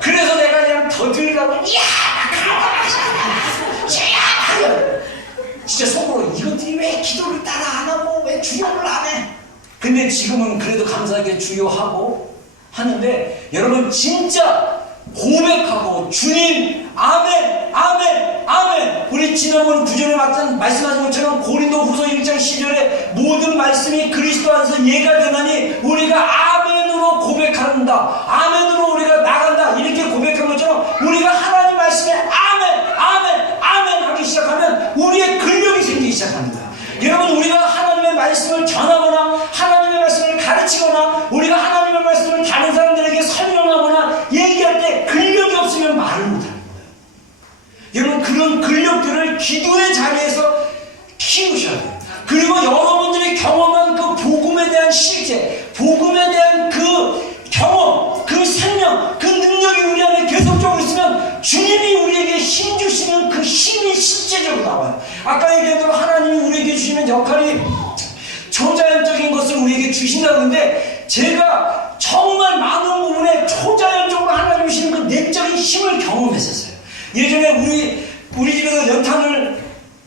그래서 내가 그냥 더 들으라고 이야 주여 진짜 속으로 이것들이 왜 기도를 따라 안 하고 왜 주여를 안 해? 근데 지금은 그래도 감사하게 주여하고 하는데 여러분 진짜 고백하고 주님 아멘 아멘 아멘. 우리 지난번 구절에 말씀하신 것처럼 고린도 후서 1장 10절에 모든 말씀이 그리스도 안에서 예가 되나니 우리가 아멘으로 고백한다, 아멘으로 우리가 나간다 이렇게 고백한 것처럼 우리가 하나님 말씀에 아멘 아멘 아멘 하기 시작하면 우리의 근력이 생기기 시작합니다. 여러분 우리가 하나님의 말씀을 전하거나 하나님의 말씀을 가르치거나 우리가 하나님의 말씀을 다른 사람들에게 설명하거나 얘기할 때 근력이 없으면 말을 못하는 거예요. 여러분 그런 근력들을 기도의 자리에서 키우셔야 돼요. 그리고 여러분들이 경험한 그 복음에 대한 실제, 복음에 대한 그 경험, 그 생명, 그 능력이 우리 안에 계속적으로 있으면 주님이 우리에게 힘 주시면 그 힘이 실제적으로 나와요. 아까 얘기한 대로 하나님이 우리에게 주시는 역할이 초자연적인 것을 우리에게 주신다고 하는데 제가 정말 많은 부분에 초자연적으로 하나님이 주시는 그 내적인 힘을 경험했었어요. 예전에 우리 집에서 연탄을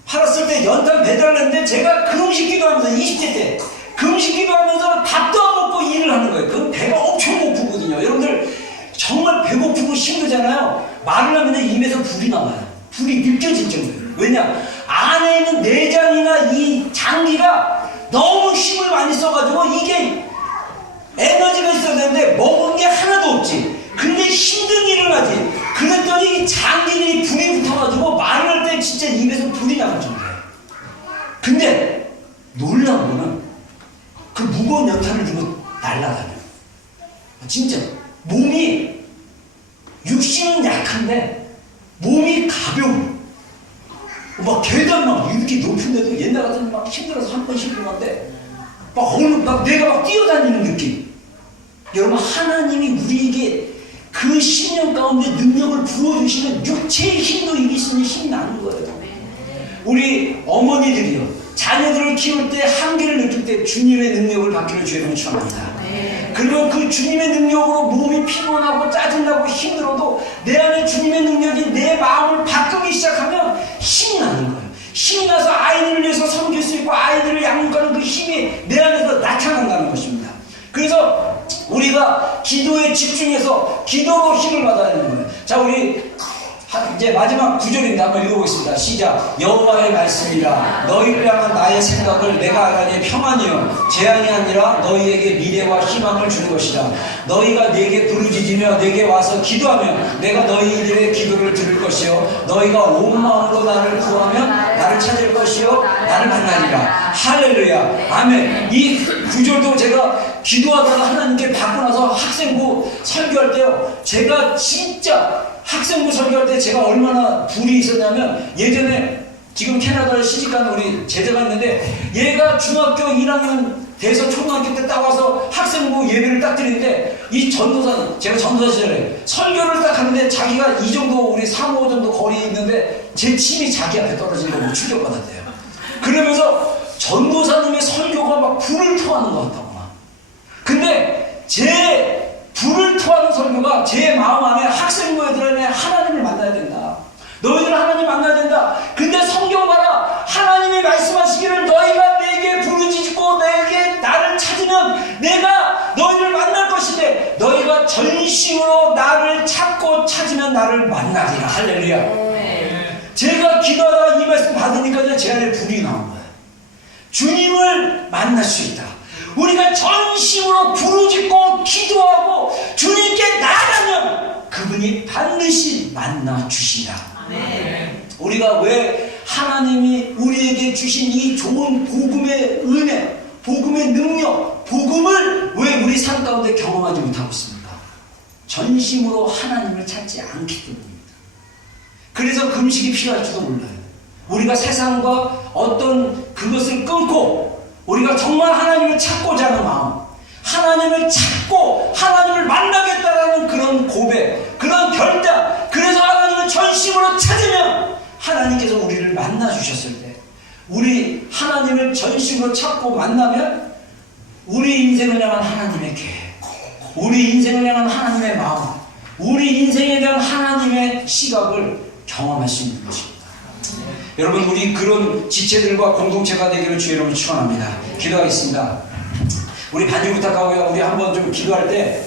팔았을 때 연탄 배달을 했는데 제가 금식 기도하면서 20대 때 금식 기도하면서 밥도 안 먹고 일을 하는 거예요. 그럼 배가 엄청 고프거든요. 여러분들 정말 배고프고 힘들잖아요. 말을 하면 입에서 불이 나와요. 불이 느껴질 정도예요. 왜냐? 안에 있는 내장이나 이 장기가 너무 힘을 많이 써가지고 이게 에너지가 있어야 되는데 먹은 게 하나도 없지. 근데 힘든 일을 하지. 그랬더니 이 장기들이 불이 붙어가지고 말을 할 때 진짜 입에서 불이 나는 정도예요. 근데 놀라운 거는 그 무거운 연탄을 들고 날아다녀요. 진짜 몸이 육신은 약한데 몸이 가벼워. 막 계단 막 이렇게 높은데도 옛날 같으면 막 힘들어서 한 번씩 일어났는데 막 내가 막 뛰어다니는 느낌. 여러분 하나님이 우리에게 그 신령 가운데 능력을 부어주시는 육체의 힘도 이기시는 힘이 나는 거예요. 우리 어머니들이요 자녀들을 키울 때 한계를 느낄 때 주님의 능력을 받기를 주의 이름으로 축원합니다. 그러면 그 주님의 능력으로 몸이 피곤하고 짜증나고 힘들어도 내 안에 주님의 능력이 내 마음을 바꾸기 시작하면 힘이 나는 거예요. 힘이 나서 아이들을 위해서 섬길 수 있고 아이들을 양육하는 그 힘이 내 안에서 나타난다는 것입니다. 그래서 우리가 기도에 집중해서 기도로 힘을 받아야 되는 거예요. 자, 우리 이제 마지막 구절인데 한번 읽어보겠습니다. 시작. 여호와의 말씀이라 너희를 향한 나의 생각을 내가 알아니 평안이요 재앙이 아니라 너희에게 미래와 희망을 주는 것이다. 너희가 내게 부르짖으며 내게 와서 기도하면 내가 너희들의 기도를 들을 것이요 너희가 온 마음으로 나를 구하면 나를 찾을 것이요 나를 만나리라. 할렐루야 아멘. 이 구절도 제가 기도하다가 하나님께 받고 나서 학생부 설교할 때요 제가 진짜 학생부 설교할 때 제가 얼마나 불이 있었냐면 예전에 지금 캐나다에 시집간 우리 제자가 있는데 얘가 중학교 1학년 돼서 초등학교 때 딱 와서 학생부 예배를 딱 드리는데 이 전도사 제가 전도사 시절에 설교를 딱 하는데 자기가 이 정도 우리 3호 정도 거리에 있는데 제 침이 자기 앞에 떨어지는 거 충격받았대요. 그러면서 전도사님의 설교가 막 불을 토하는 것 같다고 막. 근데 제 불을 토하는 설교가 제 마음 안에 학생부 애들 안에 하나님을 만나야 된다. 너희들 하나님 만나야 된다. 근데 성경 봐라. 하나님이 말씀하시기를 너희가 내게 부르짖고 내게 나를 찾으면 내가 너희를 만날 것인데 너희가 전심으로 나를 찾고 찾으면 나를 만나리라. 할렐루야. 제가 기도하다가 이 말씀 받으니까 제 안에 불이 나온 거예요. 주님을 만날 수 있다. 우리가 전심으로 부르짖고 기도하고 주님께 나가면 그분이 반드시 만나 주시다. 우리가 왜 하나님이 우리에게 주신 이 좋은 복음의 은혜, 복음의 능력, 복음을 왜 우리 삶 가운데 경험하지 못하고 있습니까? 전심으로 하나님을 찾지 않기 때문입니다. 그래서 금식이 필요할지도 몰라요. 우리가 세상과 어떤 그것을 끊고 우리가 정말 하나님을 찾고자 하는 마음, 하나님을 찾고 하나님을 만나겠다라는 그런 고백, 그런 결단, 그래서 하나님을 전심으로 찾으면 하나님께서 우리를 만나 주셨을 때, 우리 하나님을 전심으로 찾고 만나면 우리 인생을 향한 하나님의 계획, 우리 인생을 향한 하나님의 마음, 우리 인생에 대한 하나님의 시각을 경험할 수 있는 것입니다. 여러분, 우리 그런 지체들과 공동체가 되기를 주의 이름으로 축원합니다. 기도하겠습니다. 우리 반주 부탁하고요. 우리 한번 좀 기도할 때